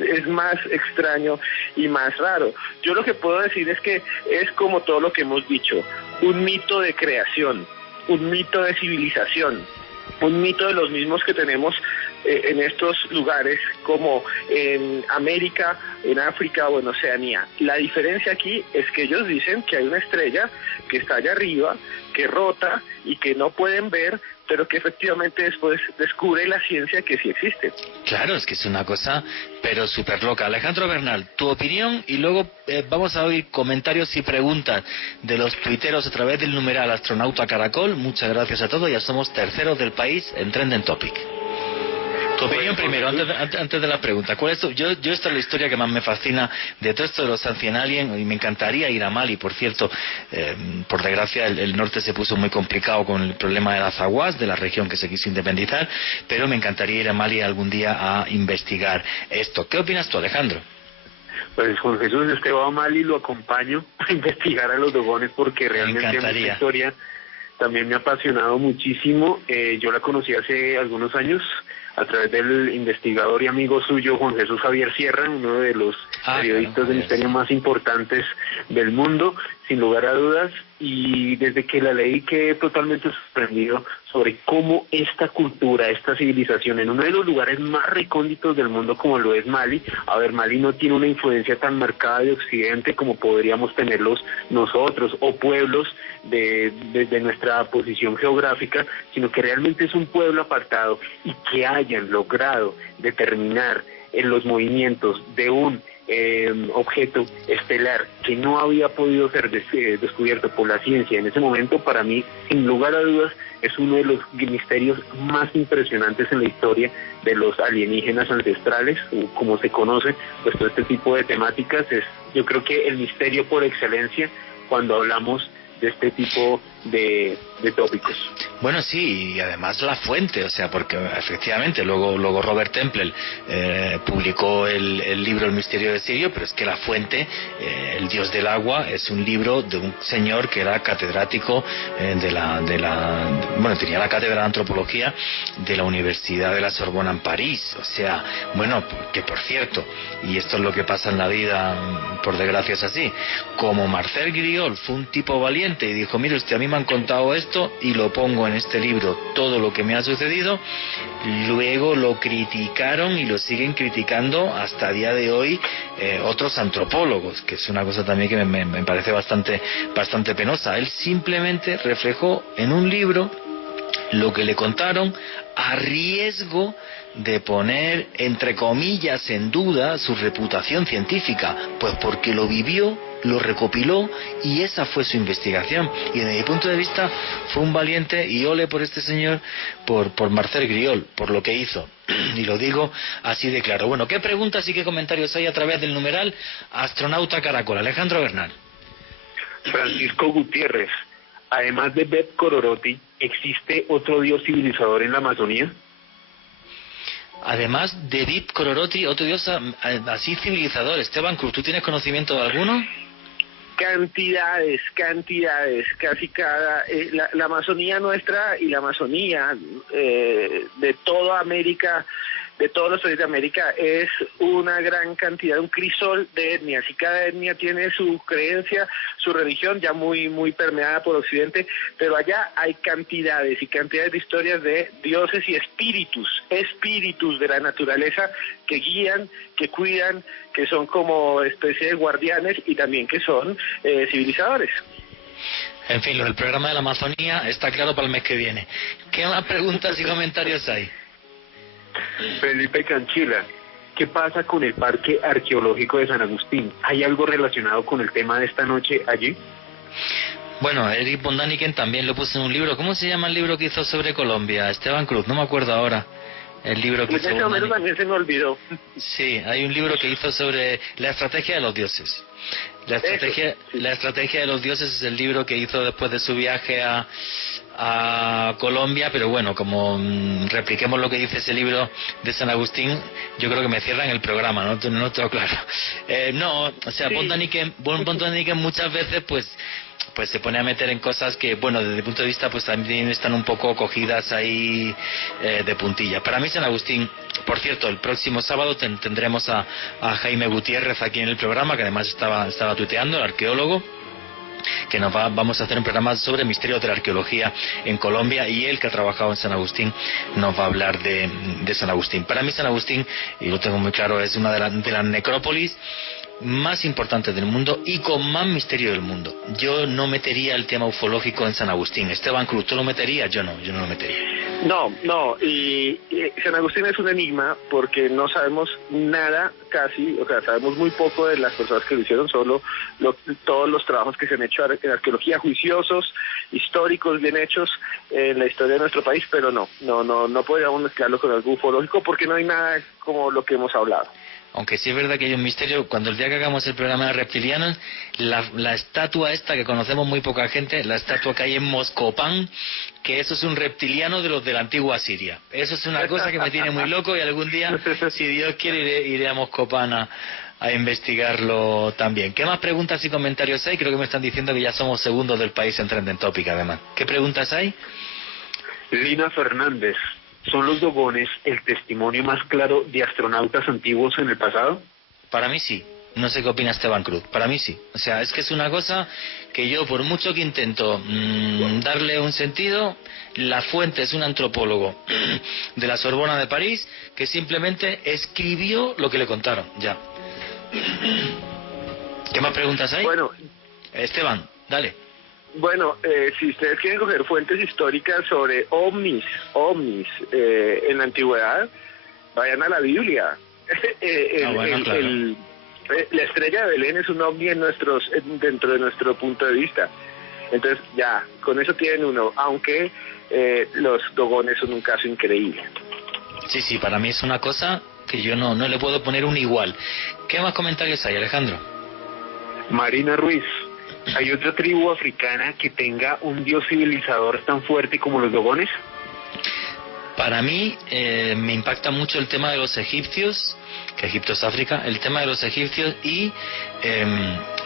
es más extraño y más raro. Yo lo que puedo decir es que es como todo lo que hemos dicho, un mito de creación, un mito de civilización, un mito de los mismos que tenemos en estos lugares como en América, en África o en Oceanía. La diferencia aquí es que ellos dicen que hay una estrella que está allá arriba, que rota y que no pueden ver, pero que efectivamente después descubre la ciencia que sí existe. Claro, es que es una cosa, pero súper loca. Alejandro Bernal, tu opinión y luego vamos a oír comentarios y preguntas de los tuiteros a través del numeral Astronauta Caracol. Muchas gracias a todos, ya somos terceros del país en Trending Topic. Tu opinión primero, antes de la pregunta. ¿Cuál es yo esta es la historia que más me fascina de todo esto de los Ancient Aliens, y me encantaría ir a Mali, por cierto. Por desgracia el norte se puso muy complicado con el problema de las aguas, de la región que se quiso independizar, pero me encantaría ir a Mali algún día a investigar esto. ¿Qué opinas tú, Alejandro? Pues Juan Jesús, este va a Mali, lo acompaño a investigar a los dogones porque realmente esta historia también me ha apasionado muchísimo. Yo la conocí hace algunos años a través del investigador y amigo suyo Juan Jesús Javier Sierra, uno de los periodistas de misterio más importantes del mundo, sin lugar a dudas, y desde que la leí quedé totalmente sorprendido sobre cómo esta cultura, esta civilización, en uno de los lugares más recónditos del mundo como lo es Mali, a ver, Mali no tiene una influencia tan marcada de Occidente como podríamos tenerlos nosotros, o pueblos desde nuestra posición geográfica, sino que realmente es un pueblo apartado, y que hayan logrado determinar en los movimientos de un objeto estelar que no había podido ser descubierto por la ciencia en ese momento, para mí, sin lugar a dudas, es uno de los misterios más impresionantes en la historia de los alienígenas ancestrales, como se conoce, pues todo este tipo de temáticas es, yo creo que el misterio por excelencia cuando hablamos de este tipo de tópicos. Bueno, sí, y además la fuente, o sea, porque efectivamente luego Robert Temple publicó el libro El misterio de Sirio, pero es que la fuente, El dios del agua, es un libro de un señor que era catedrático bueno, tenía la cátedra de antropología de la Universidad de la Sorbona en París, o sea, bueno, que por cierto, y esto es lo que pasa en la vida, por desgracia es así, como Marcel Griol fue un tipo valiente y dijo, mire usted, a mí me han contado esto y lo pongo en este libro, todo lo que me ha sucedido, luego lo criticaron y lo siguen criticando hasta el día de hoy otros antropólogos, que es una cosa también que me parece bastante penosa. Él simplemente reflejó en un libro lo que le contaron a riesgo de poner, entre comillas, en duda su reputación científica, pues porque lo vivió, lo recopiló y esa fue su investigación. Y desde mi punto de vista fue un valiente, y ole por este señor, por Marcel Griol, por lo que hizo. Y lo digo así de claro. Bueno, ¿qué preguntas y qué comentarios hay a través del numeral Astronauta Caracol? Alejandro Bernal. Francisco Gutiérrez, además de Beb Cororoti, ¿existe otro dios civilizador en la Amazonía? Además de Bib Cororoti, otro dios así civilizador. Esteban Cruz, ¿tú tienes conocimiento de alguno? Cantidades, casi cada... la Amazonía nuestra y la Amazonía de toda América, de todos los países de América, es una gran cantidad, un crisol de etnias, y cada etnia tiene su creencia, su religión ya muy permeada por Occidente, pero allá hay cantidades y cantidades de historias de dioses y espíritus de la naturaleza que guían, que cuidan, que son como especie de guardianes y también que son civilizadores. En fin, lo del programa de la Amazonía está claro para el mes que viene. ¿Qué más preguntas y comentarios hay? Felipe Canchila, ¿qué pasa con el Parque Arqueológico de San Agustín? ¿Hay algo relacionado con el tema de esta noche allí? Bueno, Eric von Daniken también lo puso en un libro. ¿Cómo se llama el libro que hizo sobre Colombia? Esteban Cruz, no me acuerdo ahora. El libro que hizo... también se me olvidó. Sí, hay un libro que hizo sobre la estrategia de los dioses. La estrategia de los dioses es el libro que hizo después de su viaje a Colombia, pero bueno, como repliquemos lo que dice ese libro de San Agustín, yo creo que me cierran el programa, no tengo claro. O sea, Von Daniken muchas veces pues se pone a meter en cosas que, bueno, desde el punto de vista pues también están un poco cogidas ahí de puntilla. Para mí San Agustín, por cierto, el próximo sábado tendremos a Jaime Gutiérrez aquí en el programa, que además estaba tuiteando, el arqueólogo, que vamos a hacer un programa sobre misterios de la arqueología en Colombia, y él, que ha trabajado en San Agustín, nos va a hablar de San Agustín. Para mí San Agustín, y lo tengo muy claro, es una de las necrópolis más importantes del mundo y con más misterio del mundo. Yo no metería el tema ufológico en San Agustín. Esteban Cruz, ¿tú lo meterías? Yo no lo metería. No, y San Agustín es un enigma porque no sabemos nada casi, o sea, sabemos muy poco de las personas que lo hicieron, solo todos los trabajos que se han hecho en arqueología, juiciosos, históricos, bien hechos en la historia de nuestro país, pero no podríamos mezclarlo con algo ufológico porque no hay nada como lo que hemos hablado. Aunque sí es verdad que hay un misterio, cuando el día que hagamos el programa de reptilianos, la estatua esta que conocemos muy poca gente, la estatua que hay en Moscopán, que eso es un reptiliano de los de la antigua Siria. Eso es una cosa que me tiene muy loco, y algún día, si Dios quiere, iré a Moscopán a investigarlo también. ¿Qué más preguntas y comentarios hay? Creo que me están diciendo que ya somos segundos del país en Trending Topic, además. ¿Qué preguntas hay? Lina Fernández. ¿Son los dogones el testimonio más claro de astronautas antiguos en el pasado? Para mí sí. No sé qué opina Esteban Cruz. Para mí sí. O sea, es que es una cosa que yo, por mucho que intento darle un sentido, la fuente es un antropólogo de la Sorbona de París que simplemente escribió lo que le contaron. Ya. ¿Qué más preguntas hay? Bueno, Esteban, dale. Bueno, si ustedes quieren coger fuentes históricas sobre ovnis en la antigüedad, vayan a la Biblia. La estrella de Belén es un ovni dentro de nuestro punto de vista. Entonces ya, con eso tienen uno, aunque los dogones son un caso increíble. Sí, para mí es una cosa que yo no le puedo poner un igual. ¿Qué más comentarios hay, Alejandro? Marina Ruiz. ¿Hay otra tribu africana que tenga un dios civilizador tan fuerte como los dogones? Para mí me impacta mucho el tema de los egipcios, que Egipto es África, el tema de los egipcios y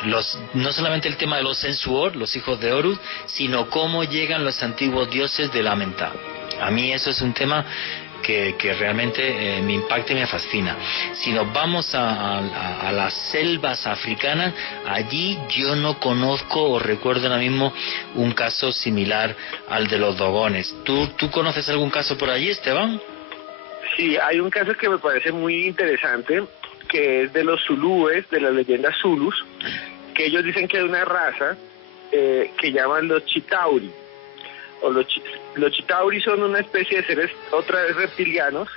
no solamente el tema de los Sensuor, los hijos de Horus, sino cómo llegan los antiguos dioses de la Mentá. A mí eso es un tema que realmente me impacta y me fascina. Si nos vamos a las selvas africanas, allí yo no conozco o recuerdo ahora mismo un caso similar al de los dogones. ¿Tú conoces algún caso por allí, Esteban? Sí, hay un caso que me parece muy interesante, que es de los zulúes, de las leyendas zulus, que ellos dicen que hay una raza que llaman los chitauri. Los chitauri son una especie de seres otra vez reptilianos.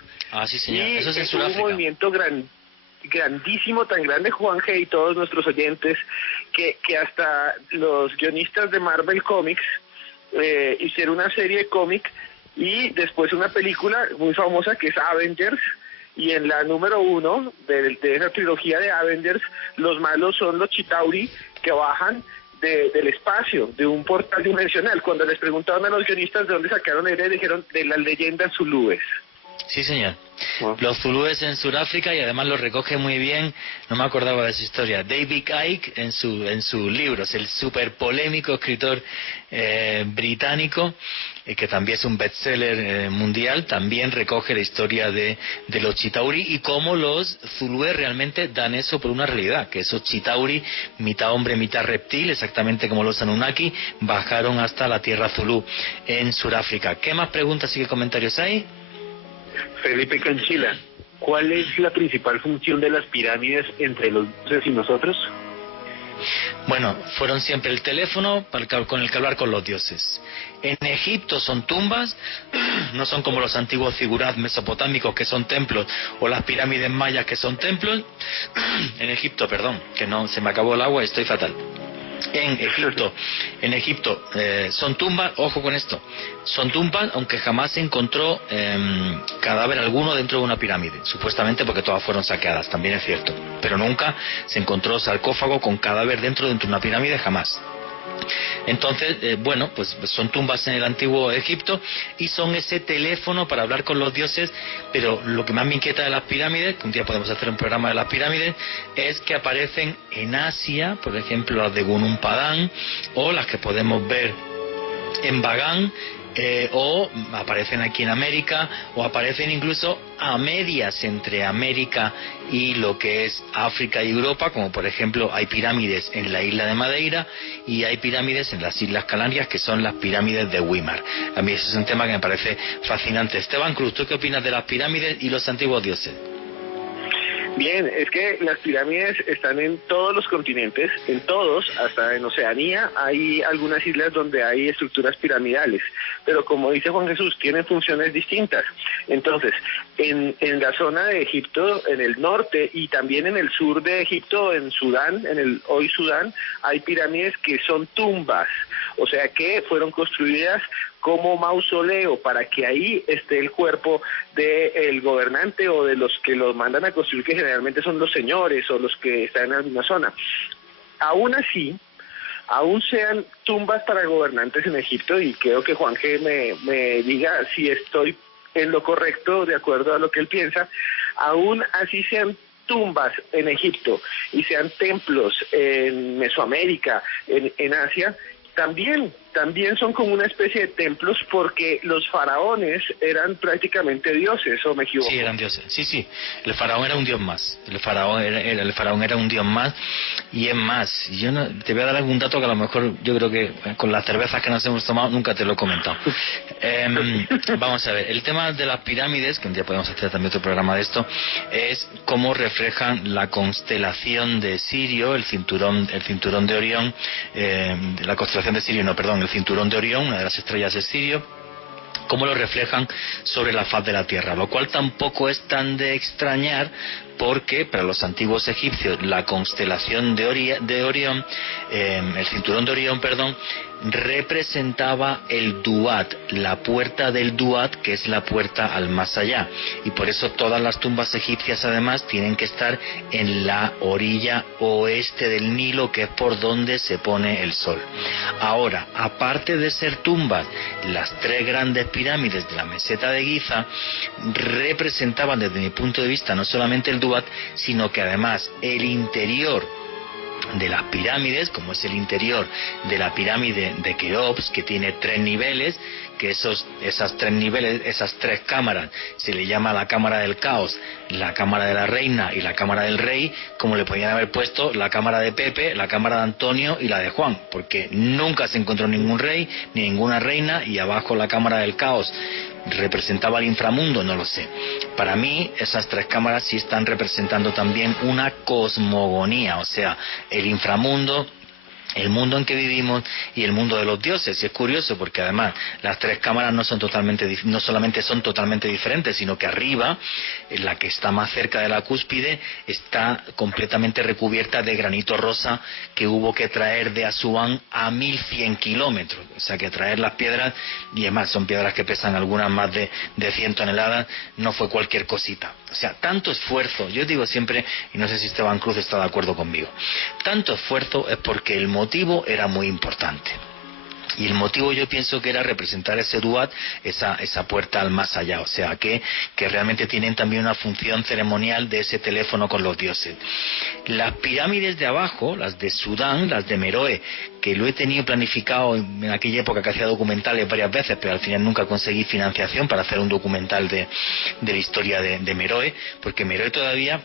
Sí, señor. Y eso es en un Sudáfrica. movimiento grandísimo, tan grande, Juanje y todos nuestros oyentes, que hasta los guionistas de Marvel Comics hicieron una serie de cómic y después una película muy famosa que es Avengers, y en la número 1 de esa trilogía de Avengers, los malos son los chitauri que bajan del espacio, de un portal dimensional. Cuando les preguntaron a los guionistas de dónde sacaron la idea, dijeron de las leyendas zulúes. Sí, señor. Los zulúes en Sudáfrica, y además lo recoge muy bien, no me acordaba de su historia, David Icke en su libro, es el súper polémico escritor británico, que también es un bestseller mundial, también recoge la historia de los chitauri y cómo los zulúes realmente dan eso por una realidad, que esos chitauri, mitad hombre, mitad reptil, exactamente como los Anunnaki, bajaron hasta la tierra zulú en Sudáfrica. ¿Qué más preguntas y qué comentarios hay? Felipe Canchila, ¿cuál es la principal función de las pirámides entre los dioses y nosotros? Bueno, fueron siempre el teléfono con el que hablar con los dioses. En Egipto son tumbas, no son como los antiguos zigurat mesopotámicos que son templos, o las pirámides mayas que son templos. En Egipto, perdón, que no se me acabó el agua y estoy fatal. En Egipto son tumbas, ojo con esto, son tumbas, aunque jamás se encontró cadáver alguno dentro de una pirámide, supuestamente porque todas fueron saqueadas, también es cierto, pero nunca se encontró sarcófago con cadáver dentro de una pirámide, jamás. Entonces, bueno, pues son tumbas en el antiguo Egipto y son ese teléfono para hablar con los dioses, pero lo que más me inquieta de las pirámides, que un día podemos hacer un programa de las pirámides, es que aparecen en Asia, por ejemplo las de Gunung Padang, o las que podemos ver en Bagan, o aparecen aquí en América, o aparecen incluso a medias entre América y lo que es África y Europa, como por ejemplo hay pirámides en la isla de Madeira y hay pirámides en las Islas Canarias, que son las pirámides de Weimar. A mí eso es un tema que me parece fascinante. Esteban Cruz, ¿tú qué opinas de las pirámides y los antiguos dioses? Bien, es que las pirámides están en todos los continentes, en todos, hasta en Oceanía hay algunas islas donde hay estructuras piramidales, pero como dice Juan Jesús, tienen funciones distintas. Entonces, en la zona de Egipto, en el norte y también en el sur de Egipto, en Sudán, en el hoy Sudán, hay pirámides que son tumbas, o sea que fueron construidas como mausoleo para que ahí esté el cuerpo del gobernante o de los que los mandan a construir, que generalmente son los señores o los que están en la misma zona. Aún así, aún sean tumbas para gobernantes en Egipto, y creo que Juan G. me diga si estoy en lo correcto de acuerdo a lo que él piensa, aún así sean tumbas en Egipto y sean templos en Mesoamérica, en Asia, también son como una especie de templos, porque los faraones eran prácticamente dioses, ¿o me equivoco? Sí, eran dioses. Sí. El faraón era un dios más. El faraón era un dios más. Y es más, yo no, te voy a dar algún dato que a lo mejor yo creo que con las cervezas que nos hemos tomado nunca te lo he comentado. Vamos a ver, el tema de las pirámides, que un día podemos hacer también otro programa de esto, es cómo reflejan la constelación de Sirio, el cinturón de Orión, la constelación de Sirio, no, perdón, el cinturón de Orión, una de las estrellas de Sirio, cómo lo reflejan sobre la faz de la Tierra, lo cual tampoco es tan de extrañar, porque para los antiguos egipcios la constelación de Orión, el cinturón de Orión, perdón, representaba el Duat, la puerta del Duat, que es la puerta al más allá, y por eso todas las tumbas egipcias además tienen que estar en la orilla oeste del Nilo, que es por donde se pone el sol. Ahora, aparte de ser tumbas, las tres grandes pirámides de la meseta de Giza representaban, desde mi punto de vista, no solamente el Duat, sino que además el interior de las pirámides, como es el interior de la pirámide de Keops, que tiene 3 niveles, que esas 3 niveles, esas 3 cámaras, se le llama la cámara del caos, la cámara de la reina y la cámara del rey, como le podían haber puesto la cámara de Pepe, la cámara de Antonio y la de Juan, porque nunca se encontró ningún rey ni ninguna reina, y abajo la cámara del caos representaba el inframundo, no lo sé. Para mí esas 3 cámaras sí están representando también una cosmogonía, o sea, el inframundo, el mundo en que vivimos y el mundo de los dioses. Y es curioso porque además las 3 cámaras no solamente son totalmente diferentes, sino que arriba, en la que está más cerca de la cúspide, está completamente recubierta de granito rosa, que hubo que traer de Asuán a 1100 kilómetros. O sea que traer las piedras, y además son piedras que pesan algunas más de 100 toneladas, no fue cualquier cosita. O sea, tanto esfuerzo, yo digo siempre, y no sé si Esteban Cruz está de acuerdo conmigo, tanto esfuerzo es porque el motivo era muy importante. Y el motivo yo pienso que era representar ese Duat, esa puerta al más allá, o sea que realmente tienen también una función ceremonial de ese teléfono con los dioses. Las pirámides de abajo, las de Sudán, las de Meroe, que lo he tenido planificado en aquella época que hacía documentales varias veces, pero al final nunca conseguí financiación para hacer un documental de la historia de Meroe, porque Meroe todavía...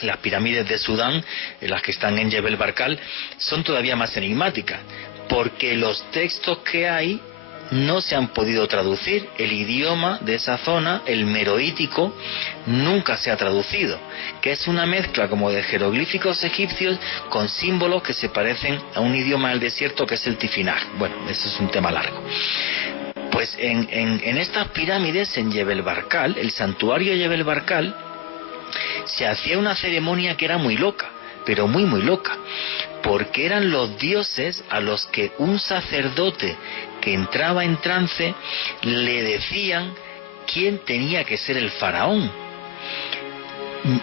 Las pirámides de Sudán, las que están en Jebel Barkal, son todavía más enigmáticas, porque los textos que hay no se han podido traducir. El idioma de esa zona, el meroítico, nunca se ha traducido, que es una mezcla como de jeroglíficos egipcios con símbolos que se parecen a un idioma del desierto que es el tifinagh. Bueno, eso es un tema largo. Pues en estas pirámides, en Jebel Barkal, el santuario de Jebel Barkal, se hacía una ceremonia que era muy loca, pero muy loca, porque eran los dioses a los que un sacerdote que entraba en trance le decían quién tenía que ser el faraón.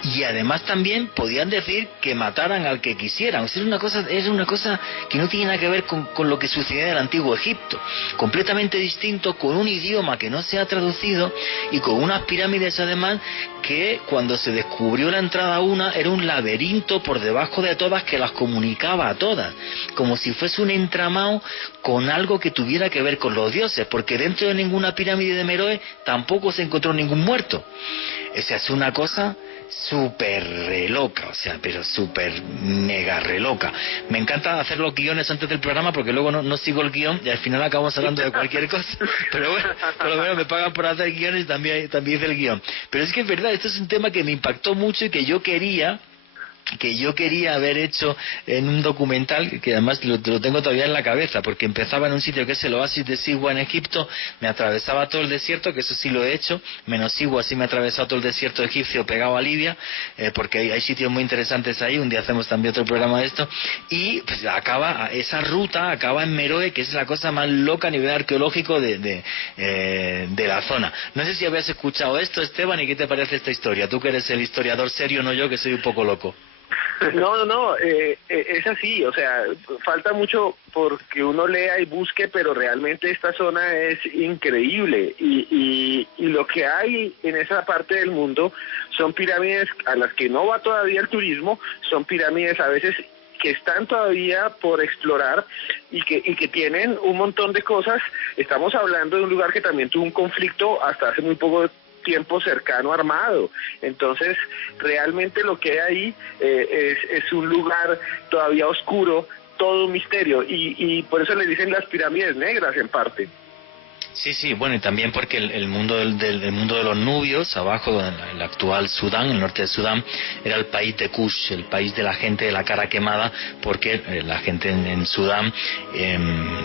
y además también podían decir que mataran al que quisieran. O sea, es una cosa que no tiene nada que ver con lo que sucedía en el antiguo Egipto, completamente distinto, con un idioma que no se ha traducido y con unas pirámides además que cuando se descubrió la entrada a una era un laberinto por debajo de todas que las comunicaba a todas, como si fuese un entramado con algo que tuviera que ver con los dioses, porque dentro de ninguna pirámide de Meroe tampoco se encontró ningún muerto. O sea, es una cosa súper re loca, o sea, pero súper mega re loca. Me encanta hacer los guiones antes del programa porque luego no sigo el guión y al final acabamos hablando de cualquier cosa, pero bueno, por lo menos me pagan por hacer guiones y también hice el guión. Pero es que es verdad, esto es un tema que me impactó mucho y que yo quería haber hecho en un documental, que además lo tengo todavía en la cabeza, porque empezaba en un sitio que es el oasis de Sigua en Egipto, me atravesaba todo el desierto, que eso sí lo he hecho, menos Sigua sí me ha atravesado todo el desierto egipcio pegado a Libia, porque hay sitios muy interesantes ahí, un día hacemos también otro programa de esto, y pues esa ruta acaba en Meroe, que es la cosa más loca a nivel arqueológico de la zona. No sé si habías escuchado esto, Esteban, y qué te parece esta historia, tú que eres el historiador serio, no yo, que soy un poco loco. No, es así, o sea, falta mucho porque uno lea y busque, pero realmente esta zona es increíble y lo que hay en esa parte del mundo son pirámides a las que no va todavía el turismo, son pirámides a veces que están todavía por explorar y que tienen un montón de cosas. Estamos hablando de un lugar que también tuvo un conflicto hasta hace muy poco tiempo cercano armado. Entonces realmente lo que hay ahí es un lugar todavía oscuro, todo un misterio y por eso le dicen las pirámides negras en parte. Sí, bueno, y también porque el mundo del mundo de los nubios, abajo, el actual Sudán, el norte de Sudán, era el país de Kush, el país de la gente de la cara quemada, porque la gente en Sudán,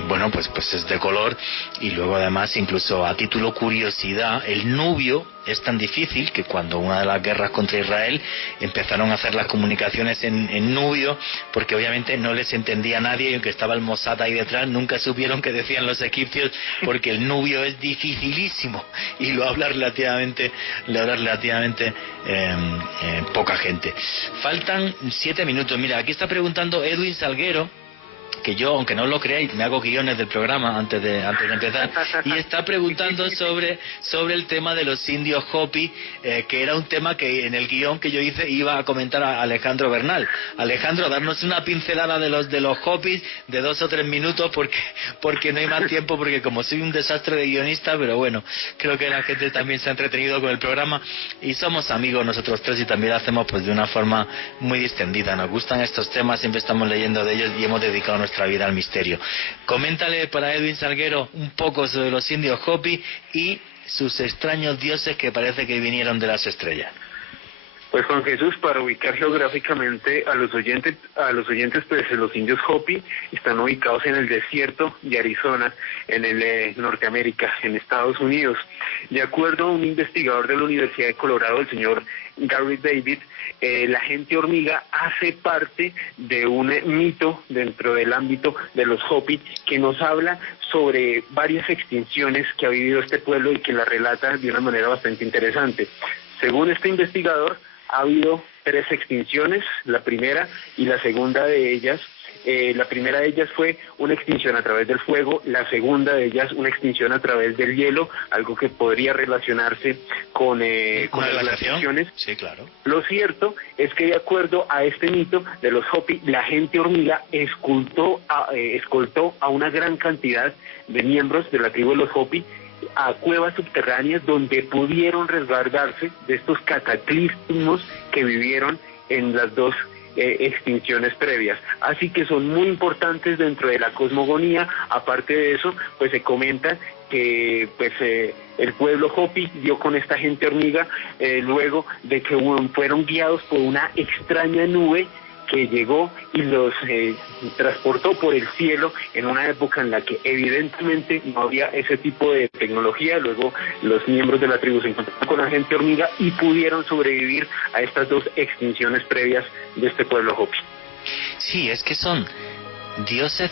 bueno, pues es de color, y luego además, incluso a título curiosidad, el nubio es tan difícil que cuando una de las guerras contra Israel empezaron a hacer las comunicaciones en nubio, porque obviamente no les entendía a nadie, y aunque estaba el Mossad ahí detrás, nunca supieron qué decían los egipcios, porque el nubio es dificilísimo y lo habla relativamente poca gente. Faltan 7 minutos. Mira, aquí está preguntando Edwin Salguero, que yo, aunque no lo creáis, me hago guiones del programa antes de empezar, y está preguntando sobre el tema de los indios Hopi, que era un tema que en el guión que yo hice iba a comentar a Alejandro Bernal. Alejandro, darnos una pincelada de los Hopis de 2 o 3 minutos, porque no hay más tiempo, porque como soy un desastre de guionista, pero bueno, creo que la gente también se ha entretenido con el programa, y somos amigos nosotros tres, y también lo hacemos pues de una forma muy distendida. Nos gustan estos temas, siempre estamos leyendo de ellos y hemos dedicado nuestra vida al misterio. Coméntale para Edwin Salguero un poco sobre los indios Hopi y sus extraños dioses que parece que vinieron de las estrellas. Pues Juan Jesús, para ubicar geográficamente a los oyentes, pues los indios Hopi están ubicados en el desierto de Arizona, en el Norteamérica, en Estados Unidos. De acuerdo a un investigador de la Universidad de Colorado, el señor Gary David, la gente hormiga hace parte de un mito dentro del ámbito de los Hopi que nos habla sobre varias extinciones que ha vivido este pueblo y que la relata de una manera bastante interesante. Según este investigador, ha habido 3 extinciones, la primera y la segunda de ellas. La primera de ellas fue una extinción a través del fuego, la segunda de ellas una extinción a través del hielo, algo que podría relacionarse con las extinciones. Sí, claro. Lo cierto es que de acuerdo a este mito de los Hopi, la gente hormiga escoltó a una gran cantidad de miembros de la tribu de los Hopi a cuevas subterráneas donde pudieron resguardarse de estos cataclismos que vivieron en las 2 extinciones previas. Así que son muy importantes dentro de la cosmogonía. Aparte de eso, pues se comenta que el pueblo Hopi dio con esta gente hormiga luego de que fueron guiados por una extraña nube que llegó y los transportó por el cielo en una época en la que evidentemente no había ese tipo de tecnología. Luego los miembros de la tribu se encontraron con la gente hormiga y pudieron sobrevivir a estas 2 extinciones previas de este pueblo Hopi. Sí, es que son dioses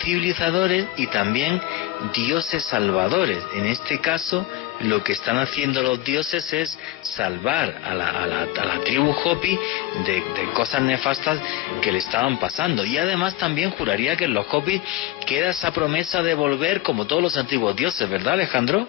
civilizadores y también dioses salvadores. En este caso, lo que están haciendo los dioses es salvar a la tribu Hopi de cosas nefastas que le estaban pasando. Y además también juraría que en los Hopi queda esa promesa de volver como todos los antiguos dioses, ¿verdad, Alejandro?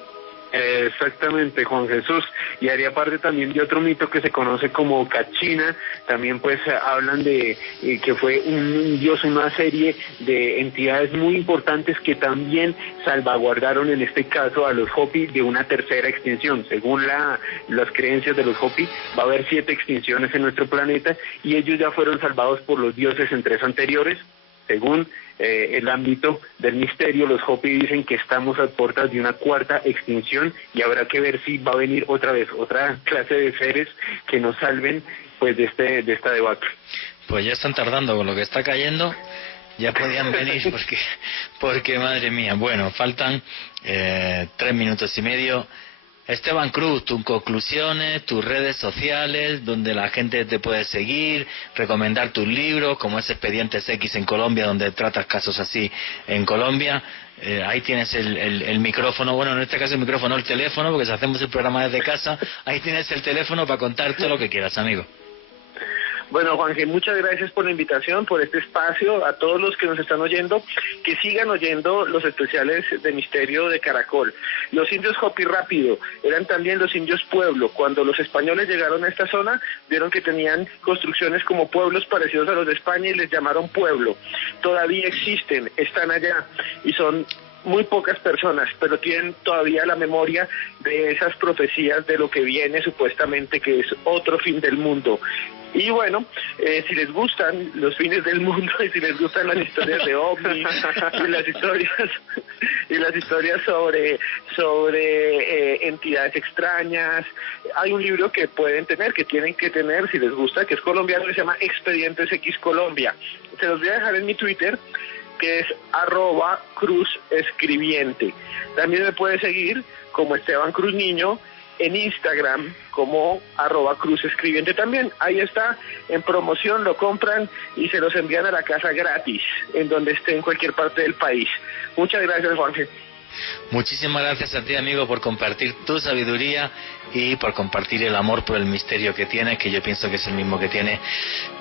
Exactamente, Juan Jesús, y haría parte también de otro mito que se conoce como Kachina. También pues hablan de que fue un dios, una serie de entidades muy importantes que también salvaguardaron en este caso a los Hopi de una tercera extinción. Según las creencias de los Hopi, va a haber 7 extinciones en nuestro planeta y ellos ya fueron salvados por los dioses en 3 anteriores. Según el ámbito del misterio, los Hopi dicen que estamos a puertas de una 4ª extinción y habrá que ver si va a venir otra vez otra clase de seres que nos salven pues de esta debacle. Pues ya están tardando con lo que está cayendo, ya podían venir porque madre mía. Bueno, faltan 3 minutos y medio. Esteban Cruz, tus conclusiones, tus redes sociales, donde la gente te puede seguir, recomendar tus libros, como es Expedientes X en Colombia, donde tratas casos así en Colombia. Ahí tienes el micrófono, bueno, en este caso el micrófono, el teléfono, porque si hacemos el programa desde casa, ahí tienes el teléfono para contar todo lo que quieras, amigo. Bueno, Juanje, muchas gracias por la invitación, por este espacio. A todos los que nos están oyendo, que sigan oyendo los especiales de Misterio de Caracol. Los indios Hopi Rápido eran también los indios Pueblo. Cuando los españoles llegaron a esta zona, vieron que tenían construcciones como pueblos parecidos a los de España y les llamaron Pueblo. Todavía existen, están allá y son muy pocas personas, pero tienen todavía la memoria de esas profecías de lo que viene supuestamente, que es otro fin del mundo. Y bueno, si les gustan los fines del mundo y si les gustan las historias de ovnis y las historias sobre entidades extrañas, hay un libro que pueden tener, que tienen que tener si les gusta, que es colombiano, que se llama Expedientes X Colombia. Se los voy a dejar en mi Twitter, que es @cruzescribiente. También me puede seguir como Esteban Cruz Niño en Instagram como @cruzescribiente también. Ahí está en promoción, lo compran y se los envían a la casa gratis, en donde esté en cualquier parte del país. Muchas gracias, Juanje. Muchísimas gracias a ti, amigo, por compartir tu sabiduría y por compartir el amor por el misterio que tienes, que yo pienso que es el mismo que tiene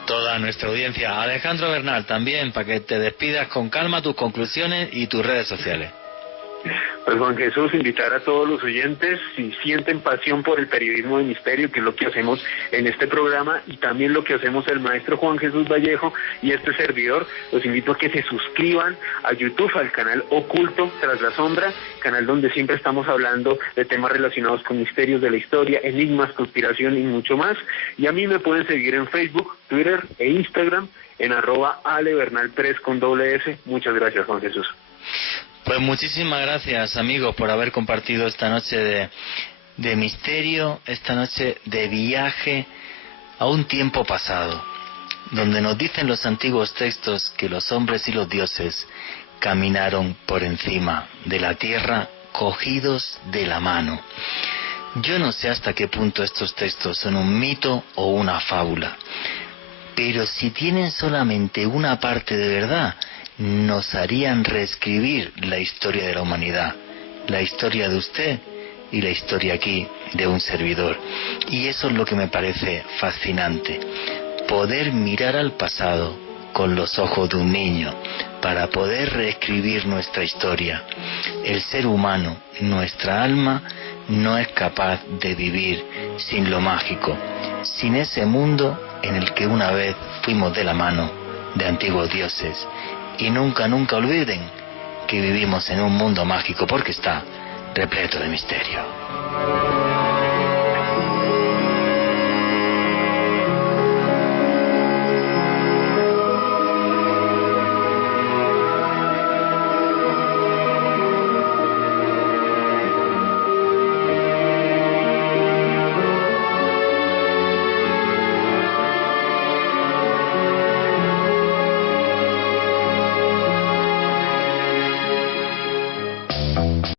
toda nuestra audiencia. Alejandro Bernal, también, para que te despidas con calma, tus conclusiones y tus redes sociales. Pues Juan Jesús, invitar a todos los oyentes, si sienten pasión por el periodismo de misterio, que es lo que hacemos en este programa, y también lo que hacemos el maestro Juan Jesús Vallejo y este servidor, los invito a que se suscriban a YouTube, al canal Oculto Tras la Sombra, canal donde siempre estamos hablando de temas relacionados con misterios de la historia, enigmas, conspiración y mucho más. Y a mí me pueden seguir en Facebook, Twitter e Instagram en @alebernal3 con doble S. Muchas gracias, Juan Jesús. Pues muchísimas gracias, amigos, por haber compartido esta noche de misterio, esta noche de viaje a un tiempo pasado, donde nos dicen los antiguos textos que los hombres y los dioses caminaron por encima de la tierra cogidos de la mano. Yo no sé hasta qué punto estos textos son un mito o una fábula, pero si tienen solamente una parte de verdad, nos harían reescribir la historia de la humanidad, la historia de usted y la historia aquí de un servidor. Y eso es lo que me parece fascinante, poder mirar al pasado con los ojos de un niño para poder reescribir nuestra historia. El ser humano, nuestra alma, no es capaz de vivir sin lo mágico, sin ese mundo en el que una vez fuimos de la mano de antiguos dioses. Y nunca, nunca olviden que vivimos en un mundo mágico porque está repleto de misterio.